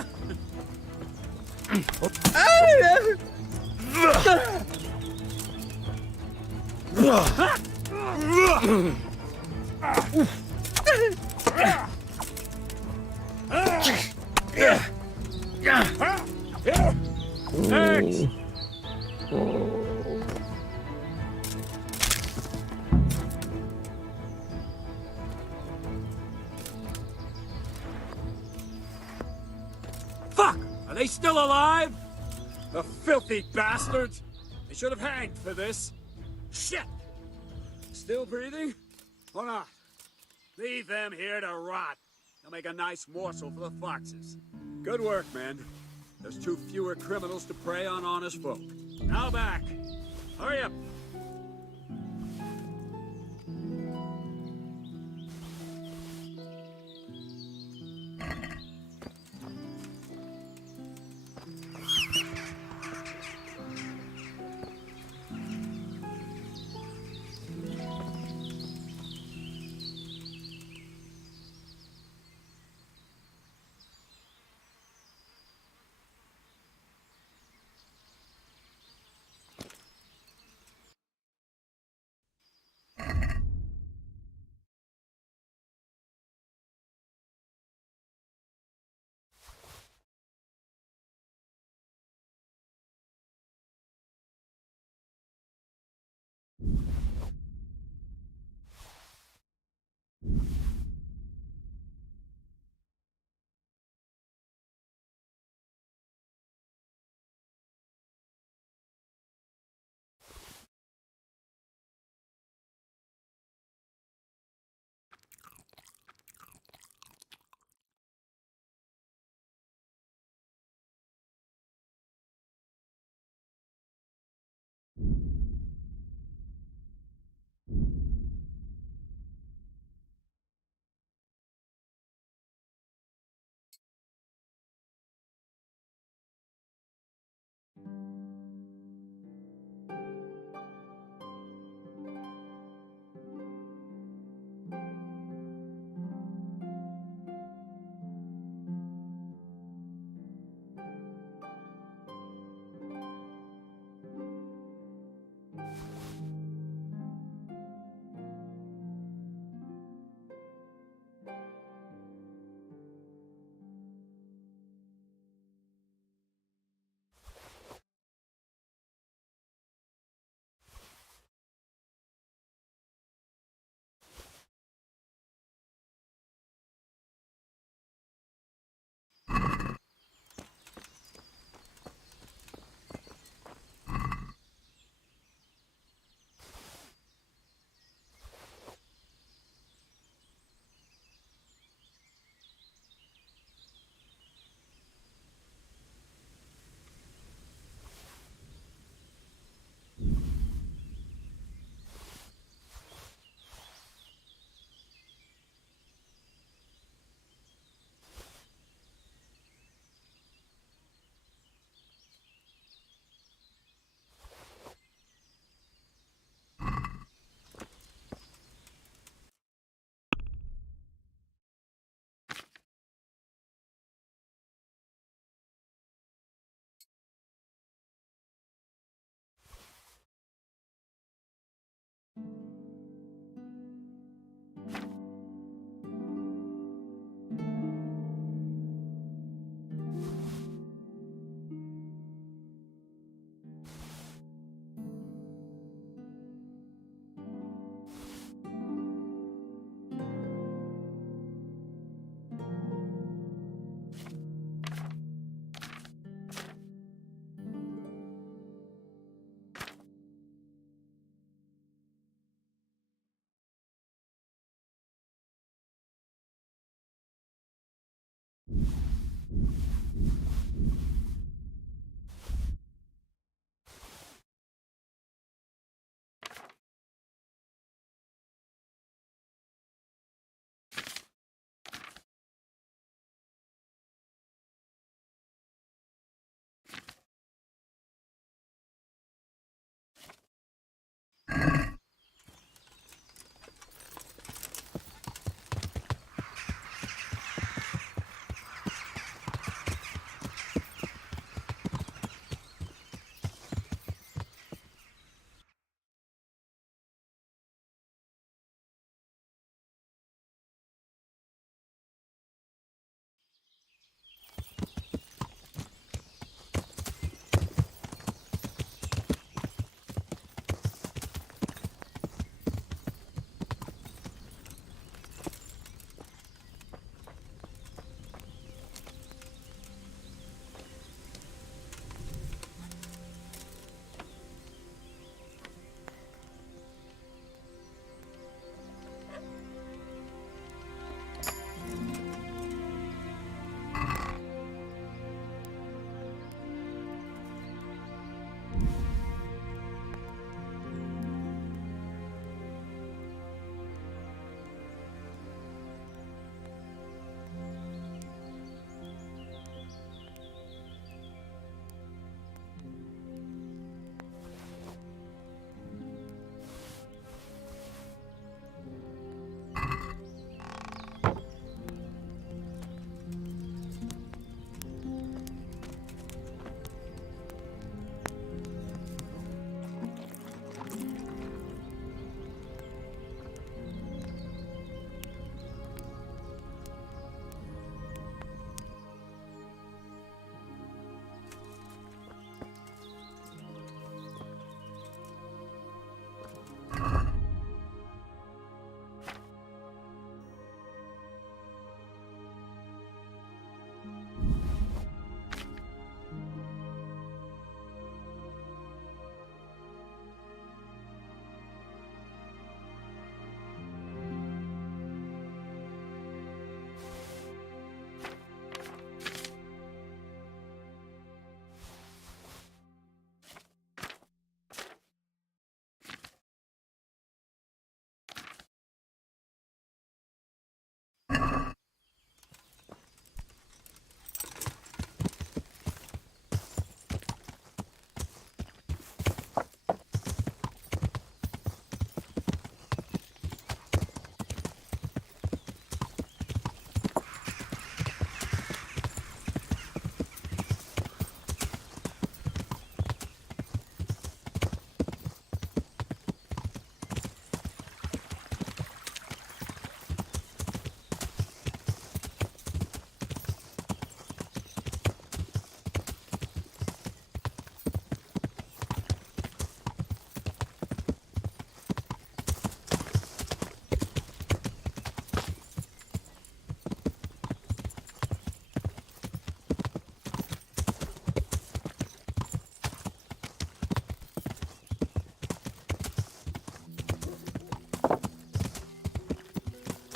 Next! Fuck! Are they still alive? The filthy bastards! They should have hanged for this. Shit! Still breathing? Or not? Leave them here to rot. They'll make a nice morsel for the foxes. Good work, men. There's 2 fewer criminals to prey on honest folk. Now back! Hurry up!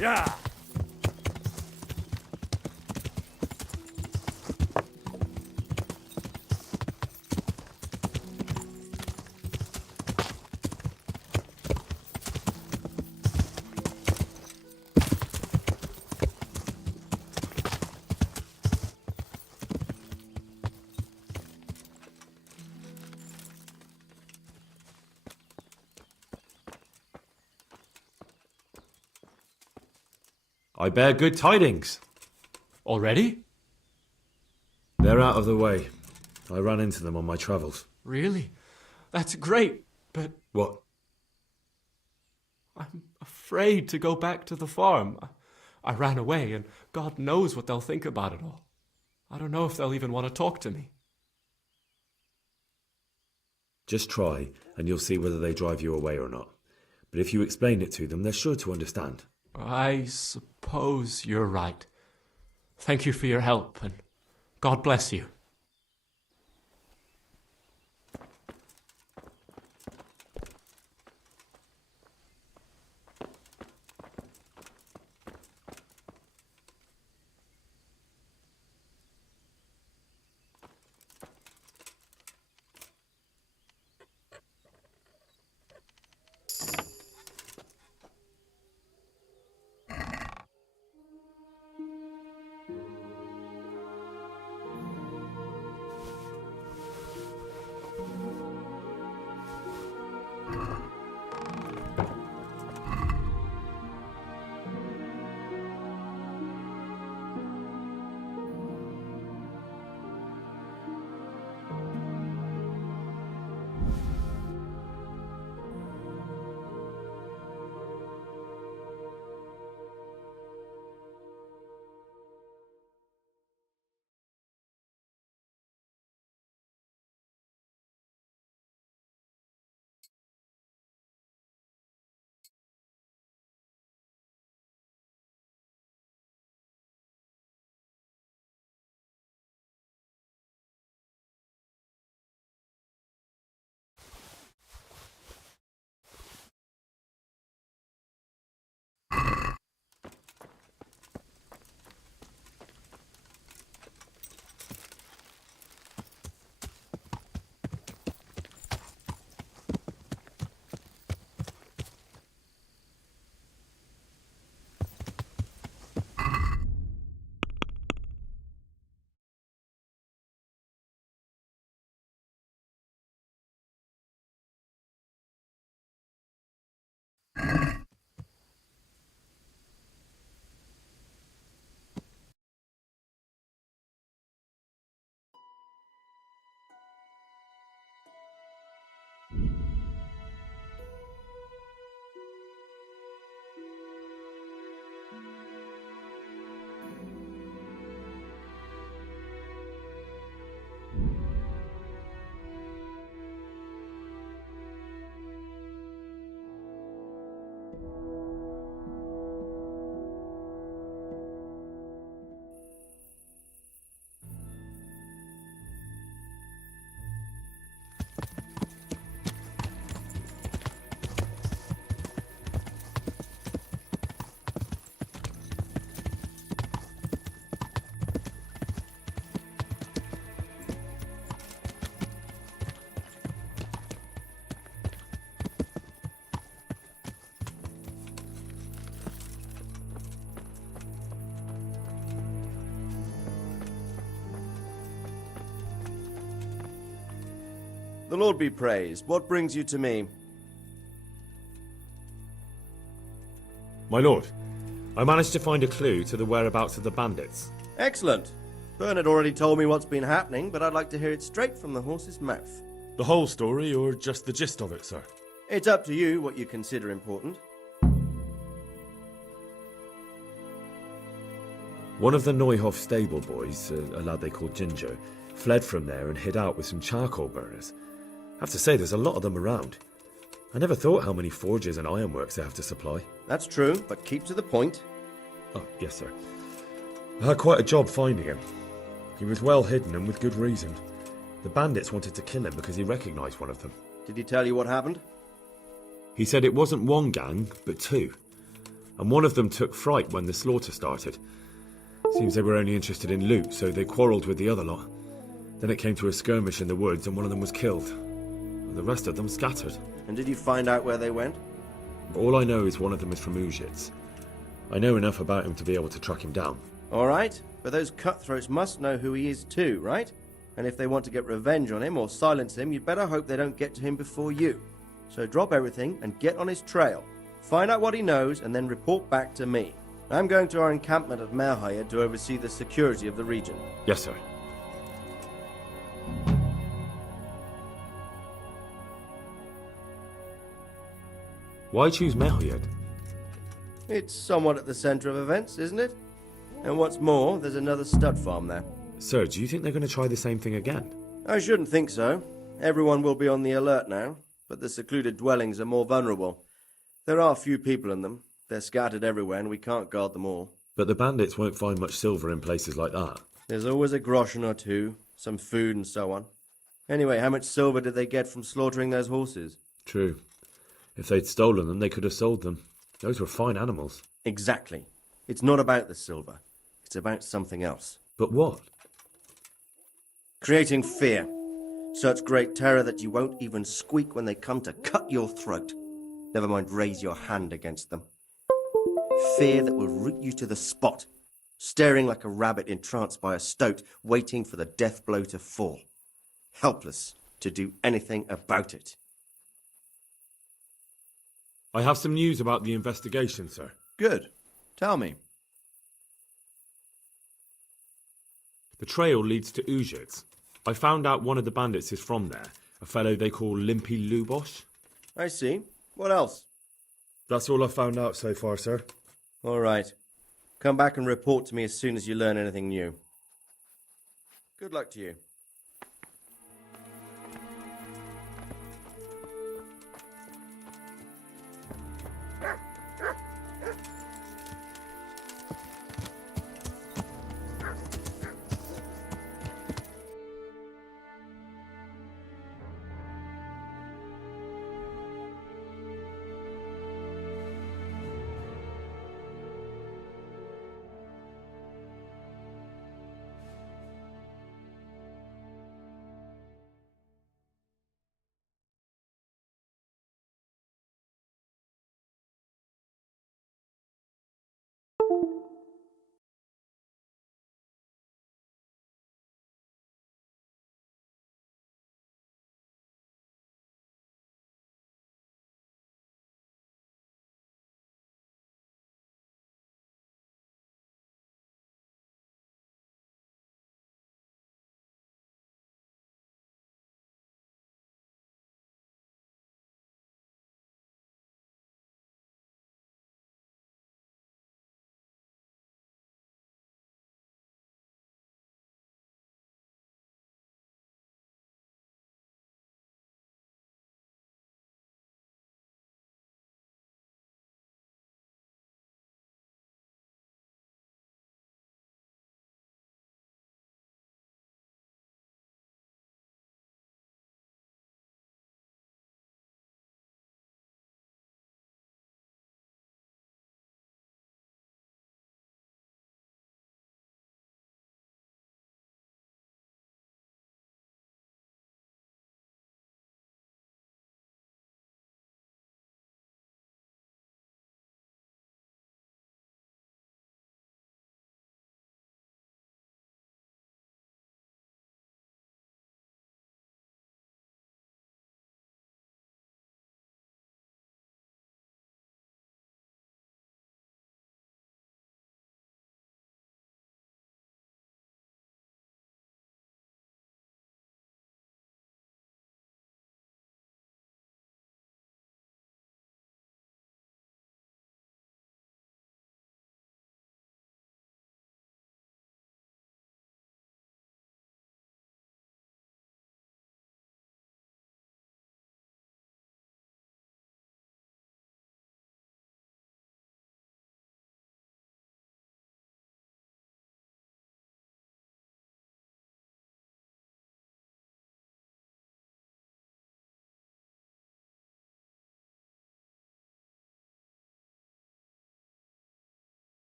Yeah. I bear good tidings. Already? They're out of the way. I ran into them on my travels. Really? That's great, but What? I'm afraid to go back to the farm. I ran away, and God knows what they'll think about it all. I don't know if they'll even want to talk to me. Just try, and you'll see whether they drive you away or not. But if you explain it to them, they're sure to understand. I suppose you're right. Thank you for your help, and God bless you. The Lord be praised. What brings you to me? My lord, I managed to find a clue to the whereabouts of the bandits. Excellent. Bernard already told me what's been happening, but I'd like to hear it straight from the horse's mouth. The whole story, or just the gist of it, sir? It's up to you what you consider important. One of the Neuhoff stable boys, a lad they called Ginger, fled from there and hid out with some charcoal burners. I have to say, there's a lot of them around. I never thought how many forges and ironworks they have to supply. That's true, but keep to the point. Oh, yes, sir. I had quite a job finding him. He was well hidden and with good reason. The bandits wanted to kill him because he recognised one of them. Did he tell you what happened? He said it wasn't one gang, but two. and one of them took fright when the slaughter started. Seems they were only interested in loot, so they quarrelled with the other lot. Then it came to a skirmish in the woods and one of them was killed. The rest of them scattered. And did you find out where they went? All I know is one of them is from Uzhitz. I know enough about him to be able to track him down. All right, but those cutthroats must know who he is too, right? And if they want to get revenge on him or silence him, you'd better hope they don't get to him before you. So drop everything and get on his trail. Find out what he knows and then report back to me. I'm going to our encampment at Merhayed to oversee the security of the region. Yes, sir. Why choose Merhayed? It's somewhat at the centre of events, isn't it? And what's more, there's another stud farm there. Sir, do you think they're going to try the same thing again? I shouldn't think so. Everyone will be on the alert now, but the secluded dwellings are more vulnerable. There are few people in them. They're scattered everywhere and we can't guard them all. But the bandits won't find much silver in places like that. There's always a groschen or two, some food and so on. Anyway, how much silver did they get from slaughtering those horses? True. If they'd stolen them, they could have sold them. Those were fine animals. Exactly. It's not about the silver. It's about something else. But what? Creating fear. Such great terror that you won't even squeak when they come to cut your throat. Never mind raise your hand against them. Fear that will root you to the spot, staring like a rabbit entranced by a stoat, waiting for the death blow to fall. Helpless to do anything about it. I have some news about the investigation, sir. Good. Tell me. The trail leads to Uzhitz. I found out one of the bandits is from there, a fellow they call Limpy Lubosh. I see. What else? That's all I've found out so far, sir. All right. Come back and report to me as soon as you learn anything new. Good luck to you.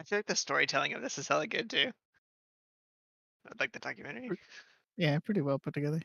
I feel like the storytelling of this is hella good too. Like the documentary. Yeah, pretty well put together.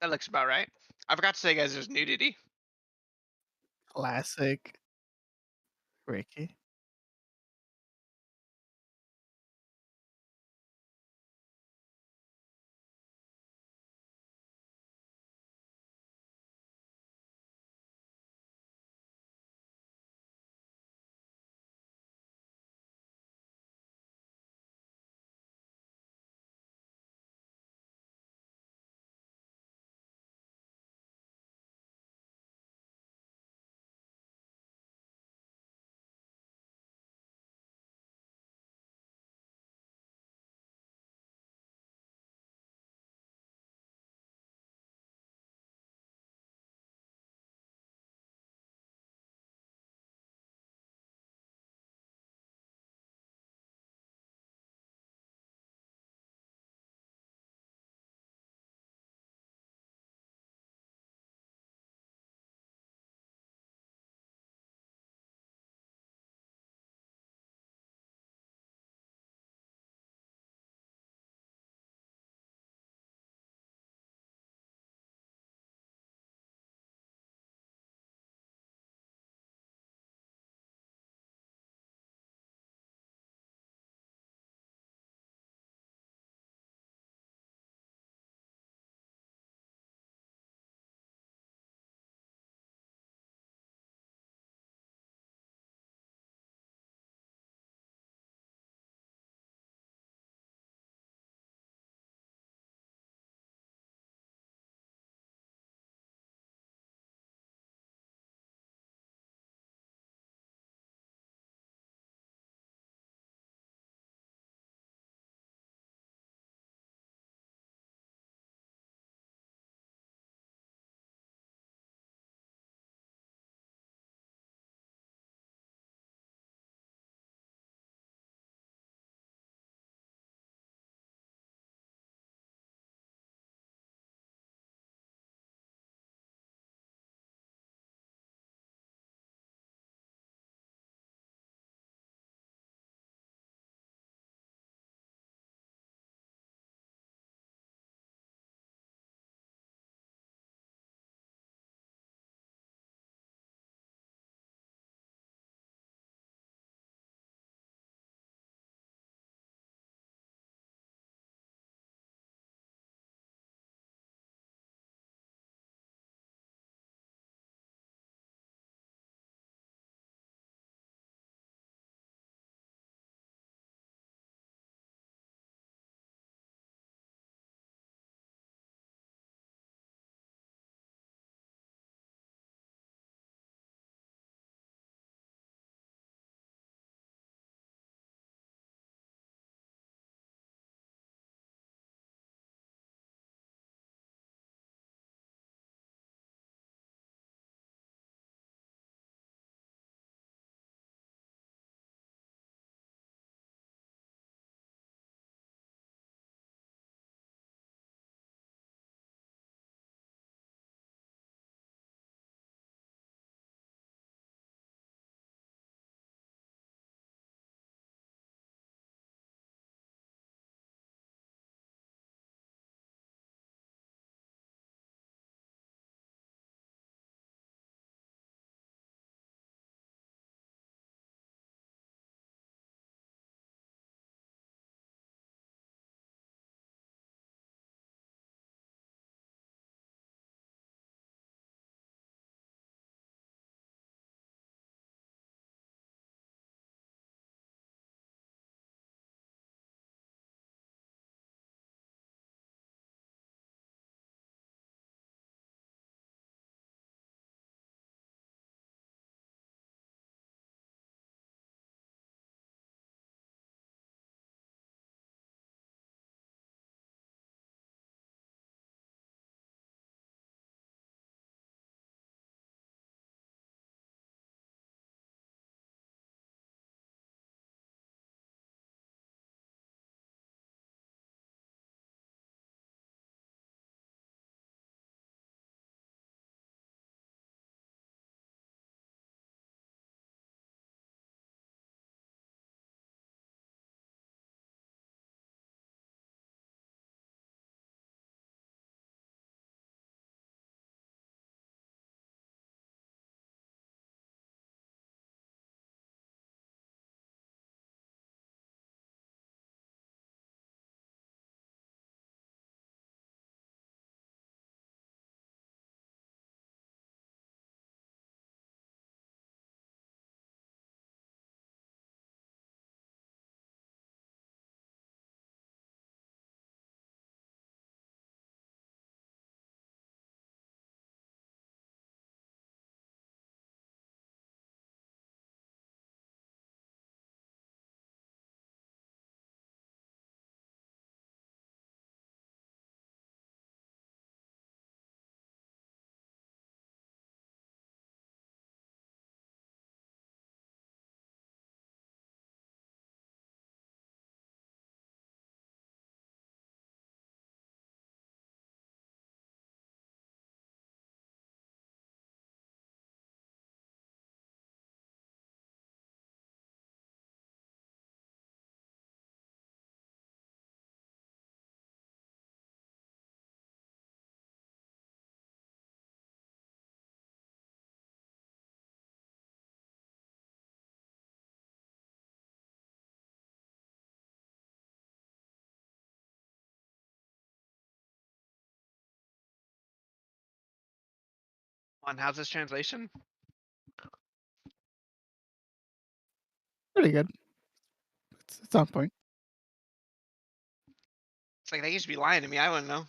That looks about right. I forgot to say, guys, there's nudity. Classic. Ricky. On how's this translation? Pretty good. It's on point. It's like they used to be lying to me. I wouldn't know.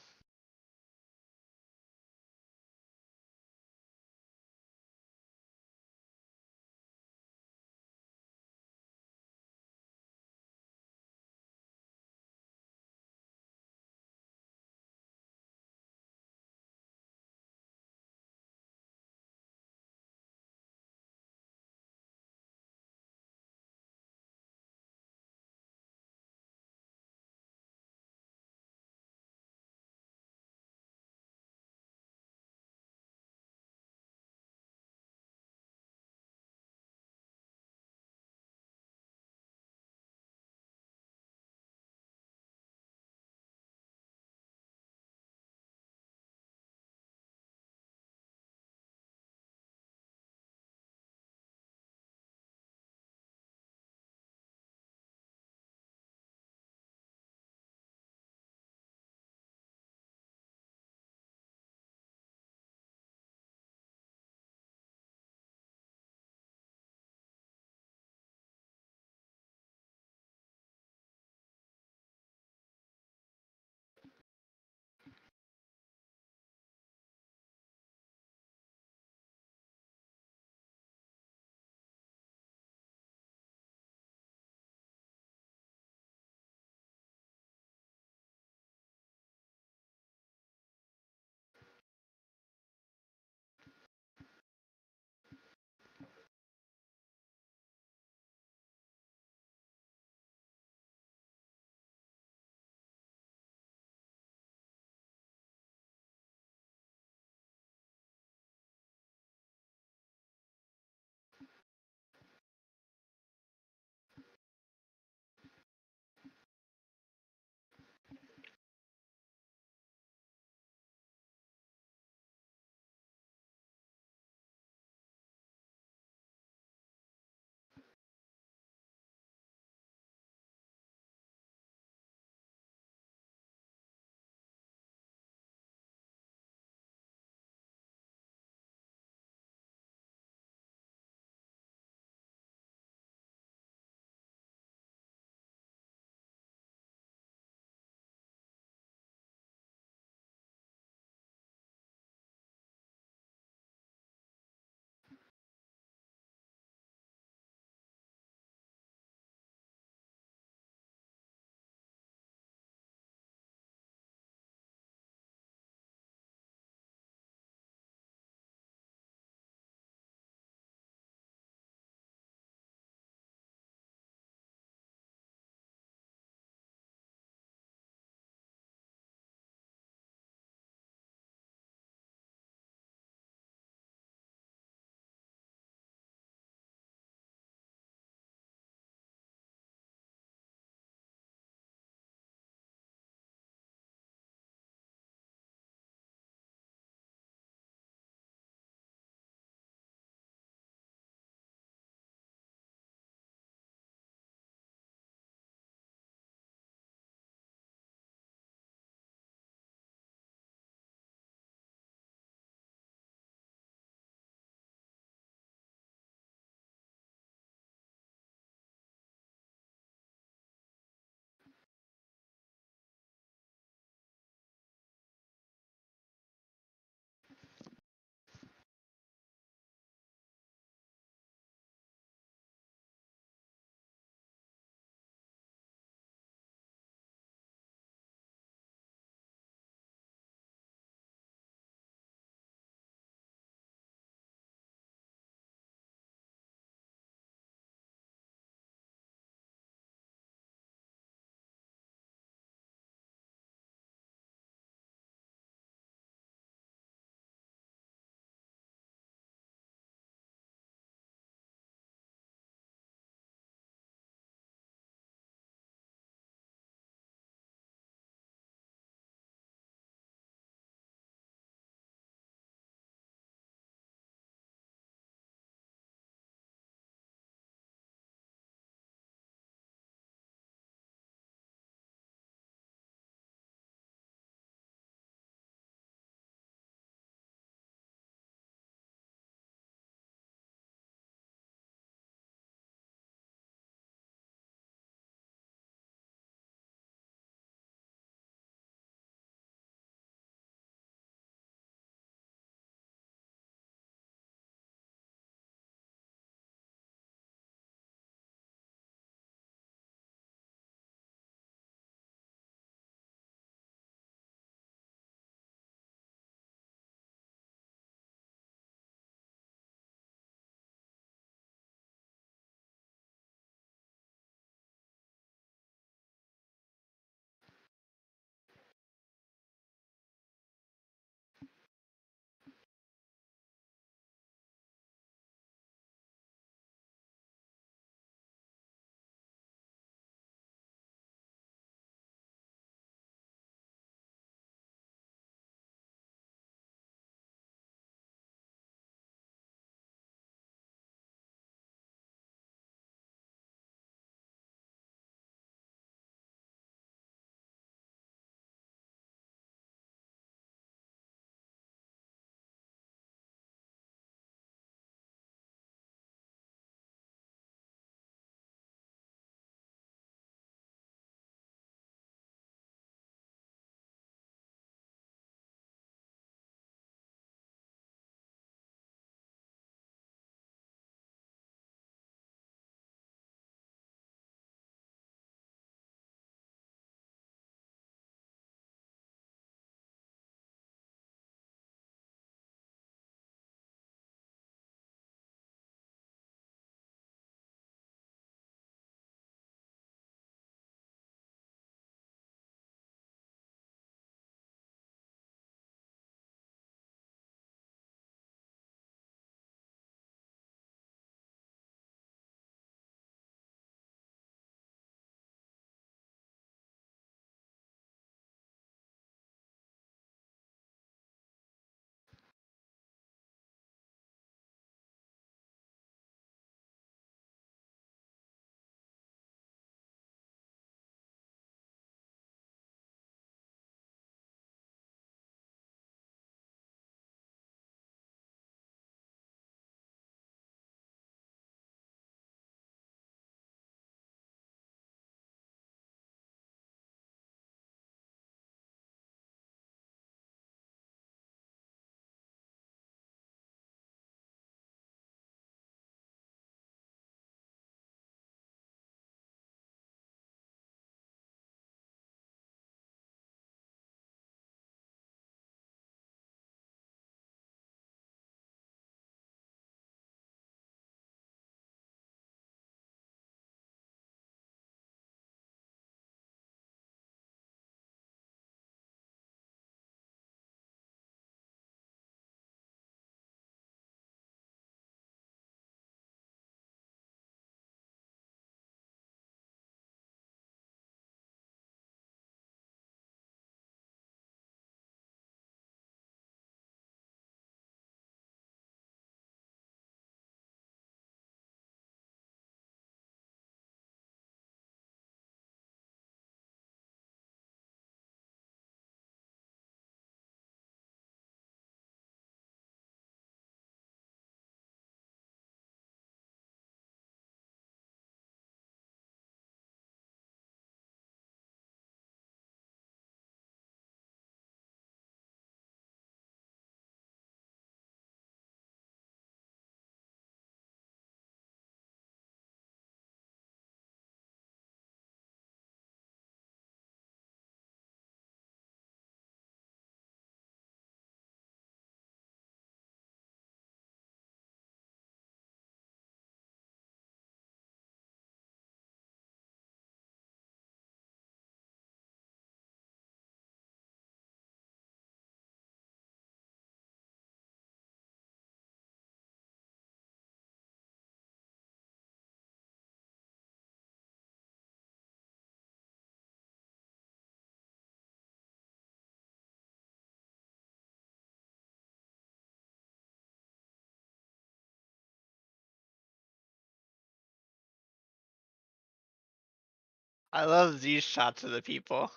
I love these shots of the people.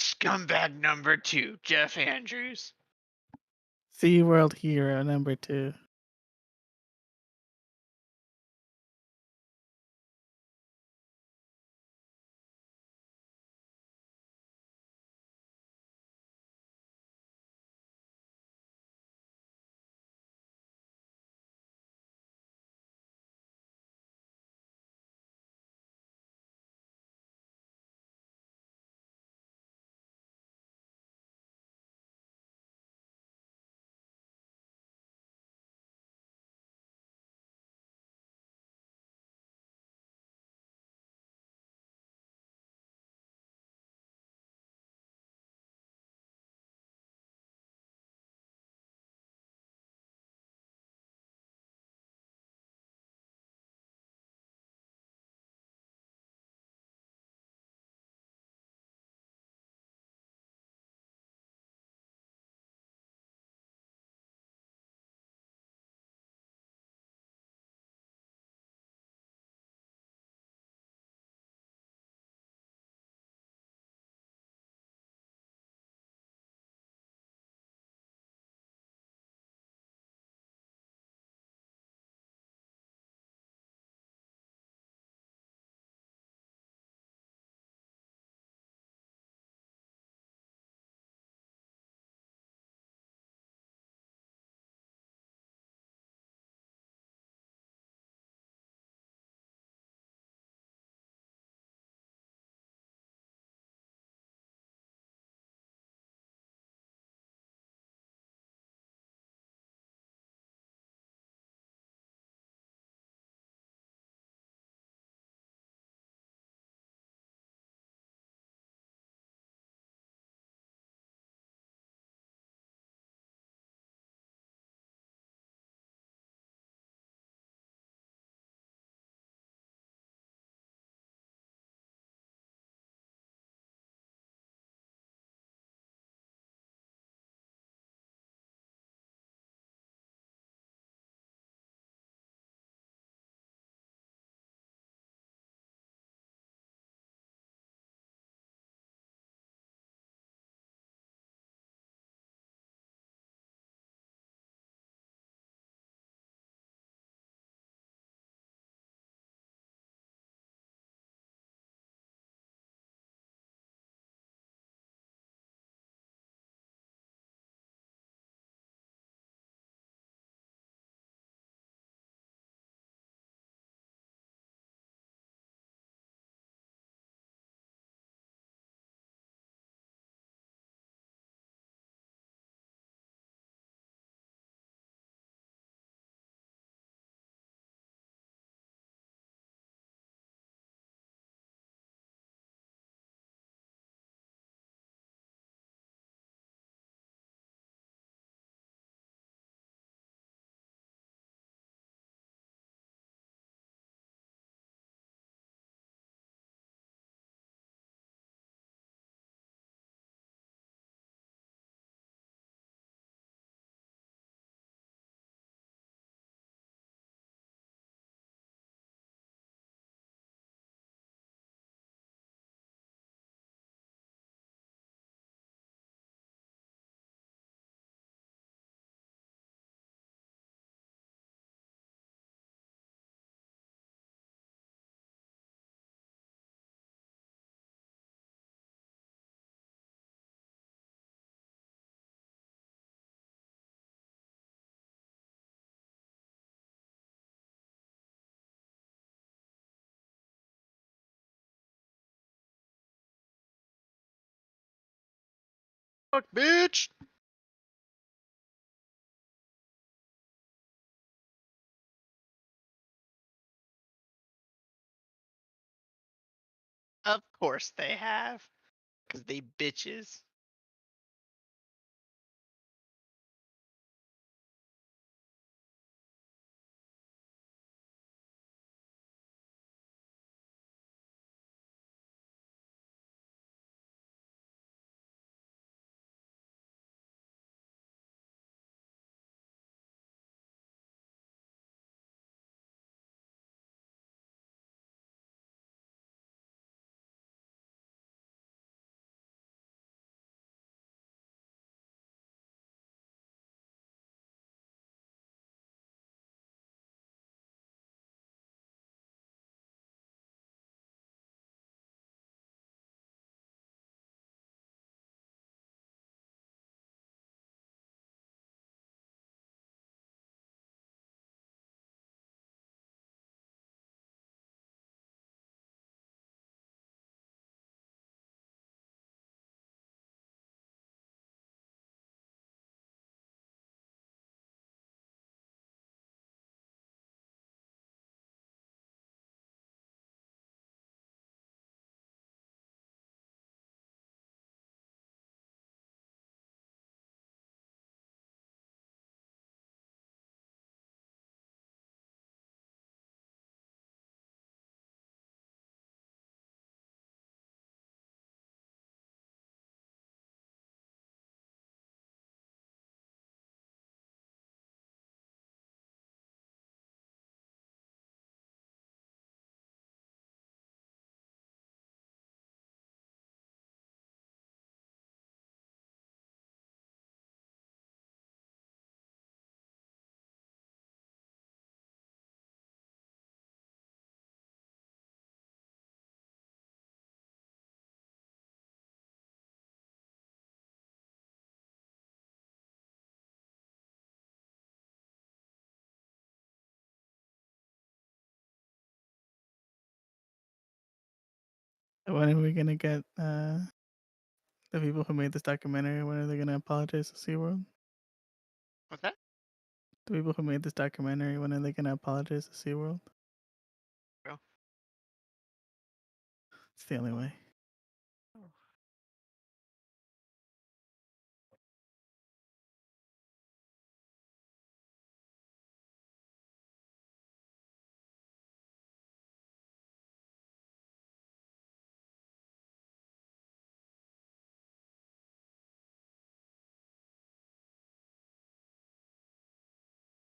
Scumbag number 2, Jeff Andrews. SeaWorld hero number 2. Fuck, bitch! Of course they have. Because they bitches. When are we gonna get the people who made this documentary? When are they gonna apologize to SeaWorld? What's that? The people who made this documentary, when are they gonna apologize to SeaWorld? Bro. It's the only way.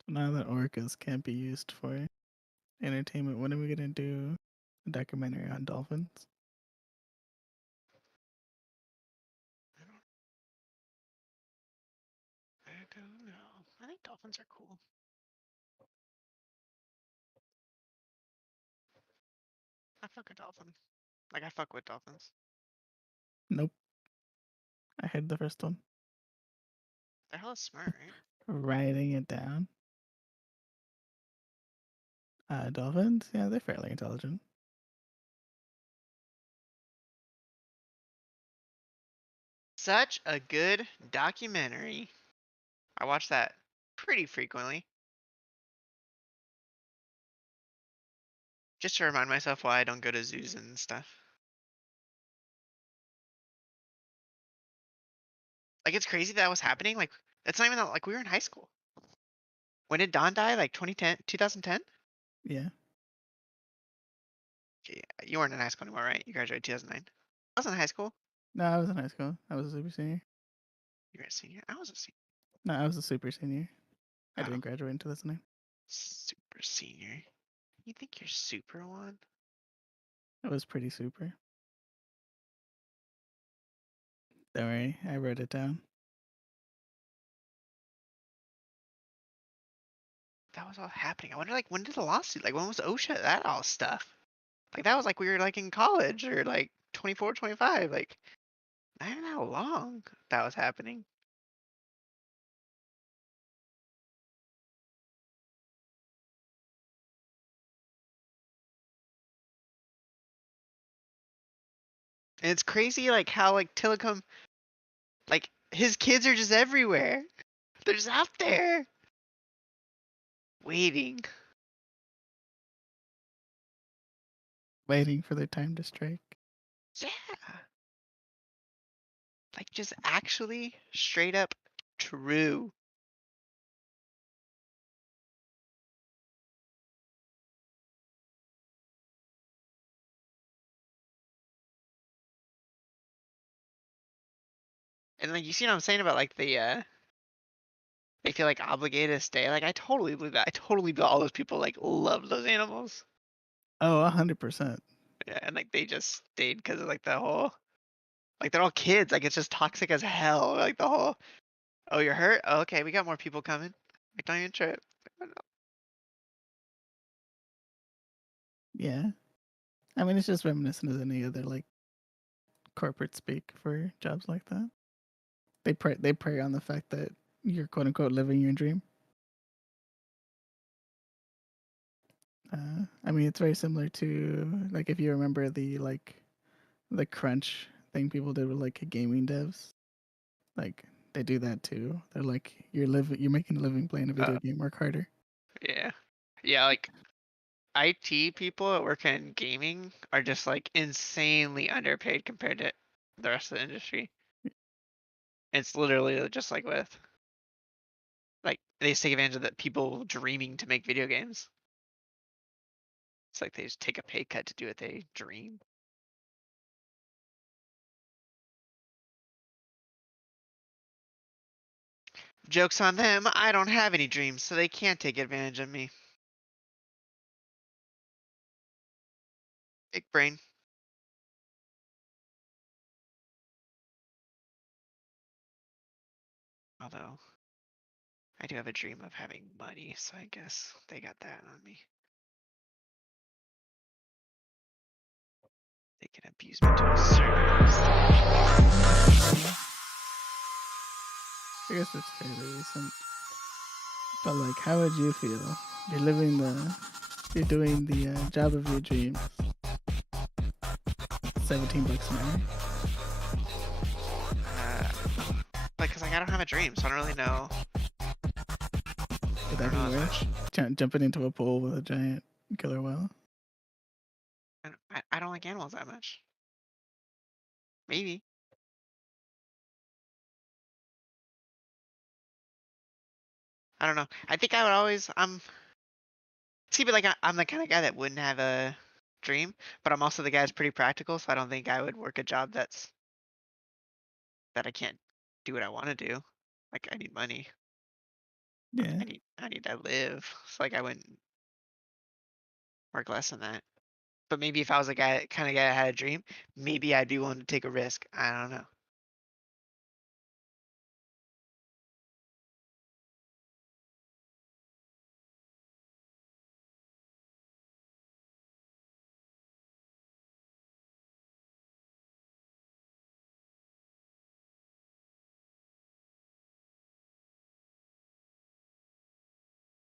So now that orcas can't be used for entertainment, when are we gonna do a documentary on dolphins? I don't know. I think dolphins are cool. I fuck a dolphin. Like I fuck with dolphins. Nope. I heard the first one. They're hella smart, right? Writing it down. Dolphins? Yeah, they're fairly intelligent. Such a good documentary. I watch that pretty frequently. Just to remind myself why I don't go to zoos and stuff. Like it's crazy that was happening. Like it's not even that, like we were in high school. When did Don die? Like 2010, 2010? Yeah. Okay, you weren't in high school anymore, right? You graduated 2009. I was in high school. No, I was in high school. I was a super senior. You were a senior. I was a senior. No, I was a super senior. I Oh. didn't graduate in 2009. Super senior. You think you're super one? I was pretty super. Don't worry, I wrote it down. That was all happening. I wonder, like, when did the lawsuit? Like, when was OSHA? That all stuff. Like, that was like we were like in college or like 24, 25. Like, not even that long that was happening. And it's crazy, like how like Tillicum, like his kids are just everywhere. They're just out there, waiting. Waiting for their time to strike. Yeah. Like just actually straight up true. And like you see what I'm saying about like they feel like obligated to stay. Like I totally believe that. I totally believe all those people like love those animals. Oh, 100%. Yeah, and like they just stayed because of like the whole, like they're all kids. Like it's just toxic as hell. Like the whole, oh you're hurt. Oh, okay, we got more people coming. Like don't even trip. Yeah. I mean, it's just reminiscent of any other like corporate speak for jobs like that. They prey on the fact that you're quote unquote living your dream. I mean, it's very similar to like if you remember the crunch thing people did with like gaming devs. Like they do that too. They're like you're making a living playing a video game, work harder. Yeah. Yeah, like IT people that work in gaming are just like insanely underpaid compared to the rest of the industry. It's literally just like with like they just take advantage of the people dreaming to make video games. It's like they just take a pay cut to do what they dream. Joke's on them, I don't have any dreams, so they can't take advantage of me. Big brain. Although, I do have a dream of having money, so I guess they got that on me. They can abuse me to a certain extent. I guess it's fairly recent. But like, how would you feel? You're doing the job of your dreams. $17 an hour. Like, cause like I don't have a dream, so I don't really know. Would that be worse? Jumping into a pool with a giant killer whale? I don't like animals that much. Maybe. I don't know. I think I would always see, but like I'm the kind of guy that wouldn't have a dream, but I'm also the guy that's pretty practical, so I don't think I would work a job that I can't do what I want to do. Like I need money. Yeah. I need to live. So like I wouldn't work less than that. But maybe if I was a guy kind of guy that had a dream, maybe I'd be willing to take a risk. I don't know.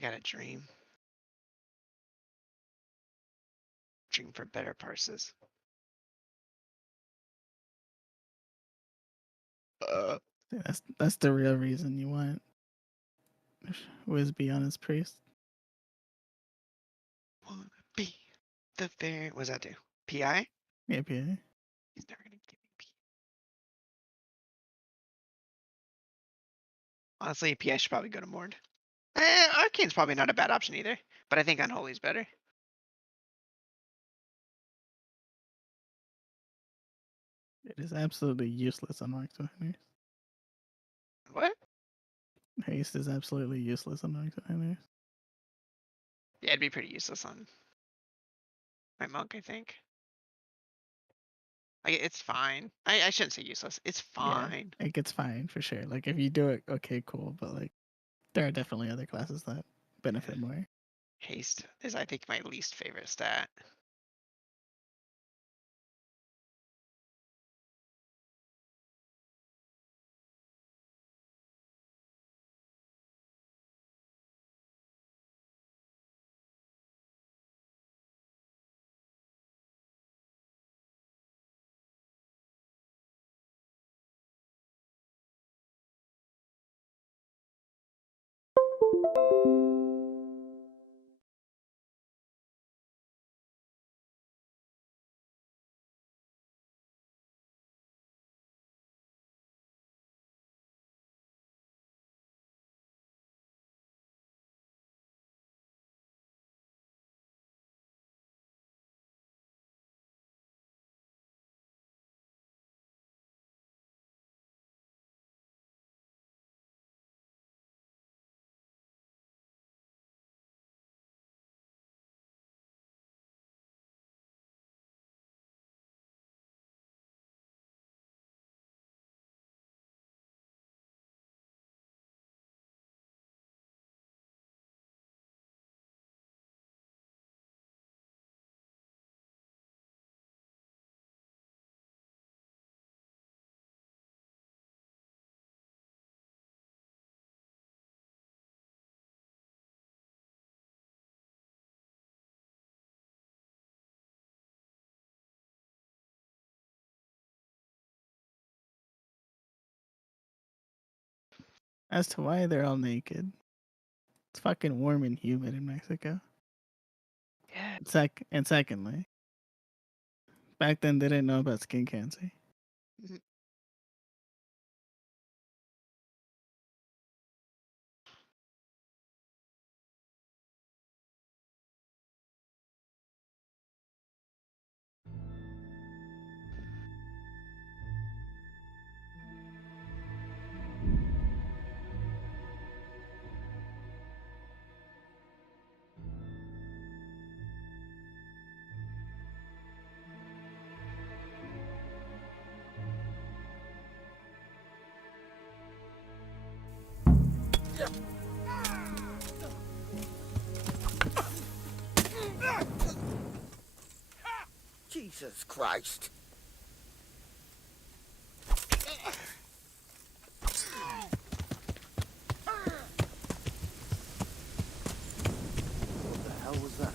I got a dream. Dream for better parses. That's the real reason you want Wisby on his priest. Wanna be the very. What does that do? PI? Yeah, PA. He's never gonna give me PI. Honestly, PI should probably go to Mord. Arcane's probably not a bad option either, but I think Unholy's better. It is absolutely useless on Mark Haste. What? Haste is absolutely useless on Mark Haste. Yeah, it'd be pretty useless on my monk, I think. Like, it's fine. I shouldn't say useless. It's fine. Yeah, it gets fine for sure. Like if you do it, okay, cool. But like, there are definitely other classes that benefit more. Haste is, I think, my least favorite stat. As to why they're all naked, it's fucking warm and humid in Mexico. Yeah. And secondly, back then they didn't know about skin cancer. Jesus Christ. What the hell was that?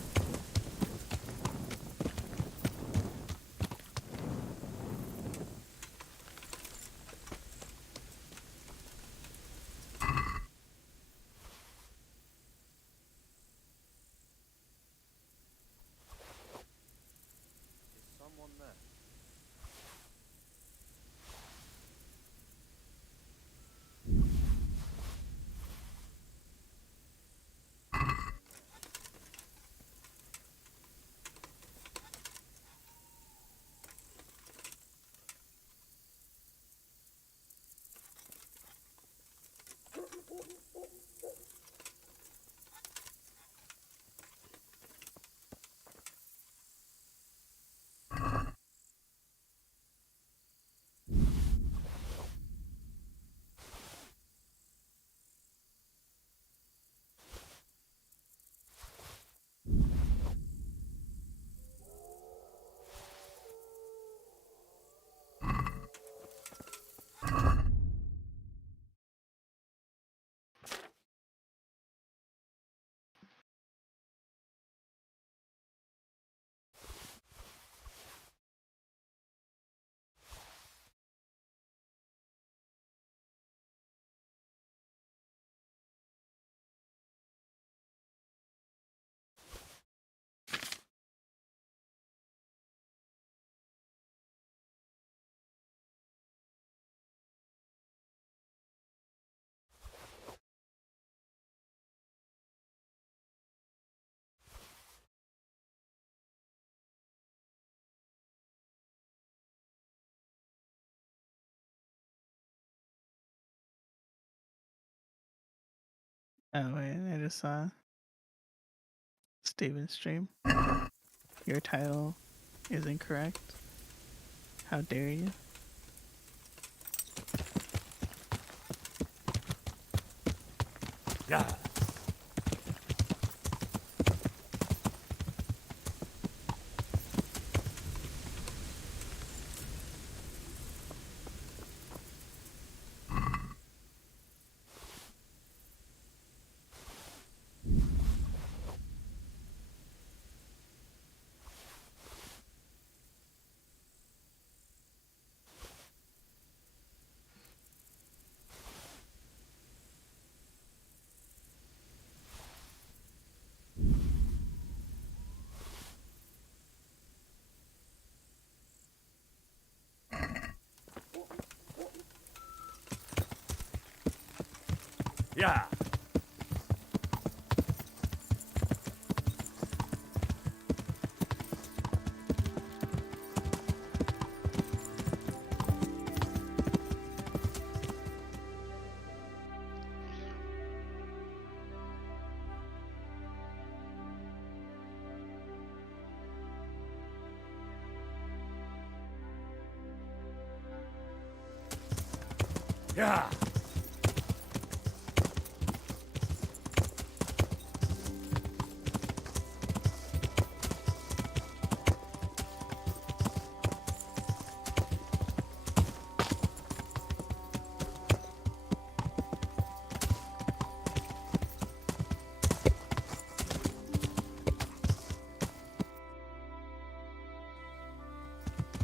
Oh wait, I just saw Steven's stream. Your title is incorrect. How dare you? Yeah. Yeah. Yeah.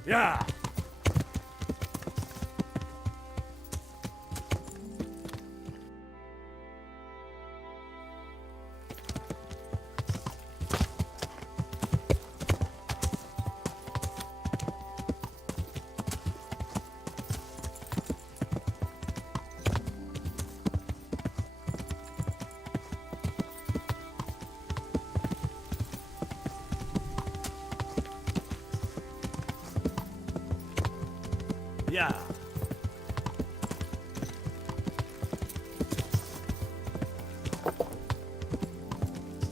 Yeah. Yeah.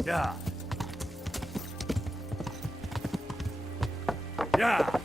Yeah. Yeah.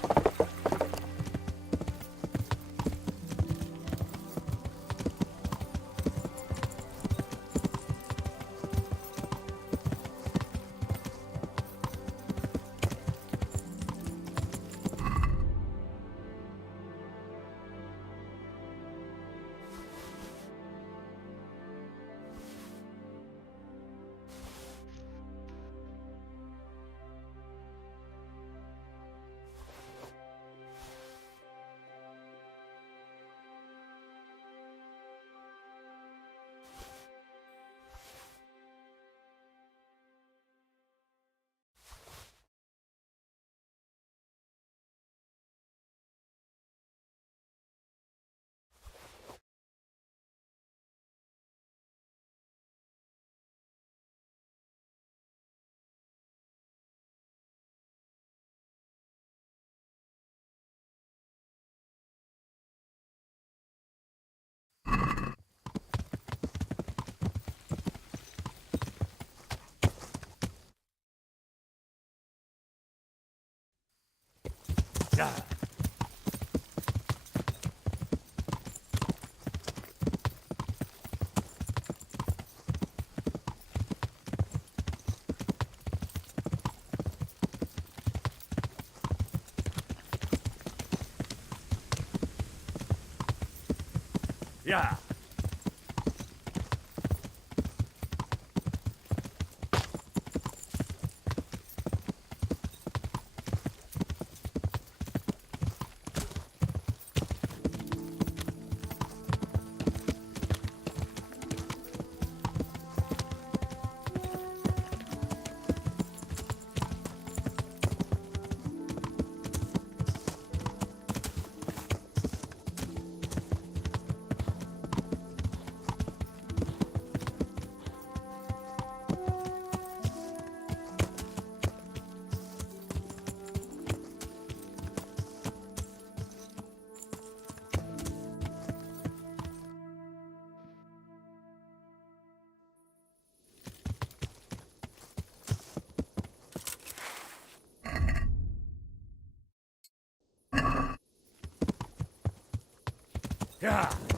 Yeah. Yeah. Yeah.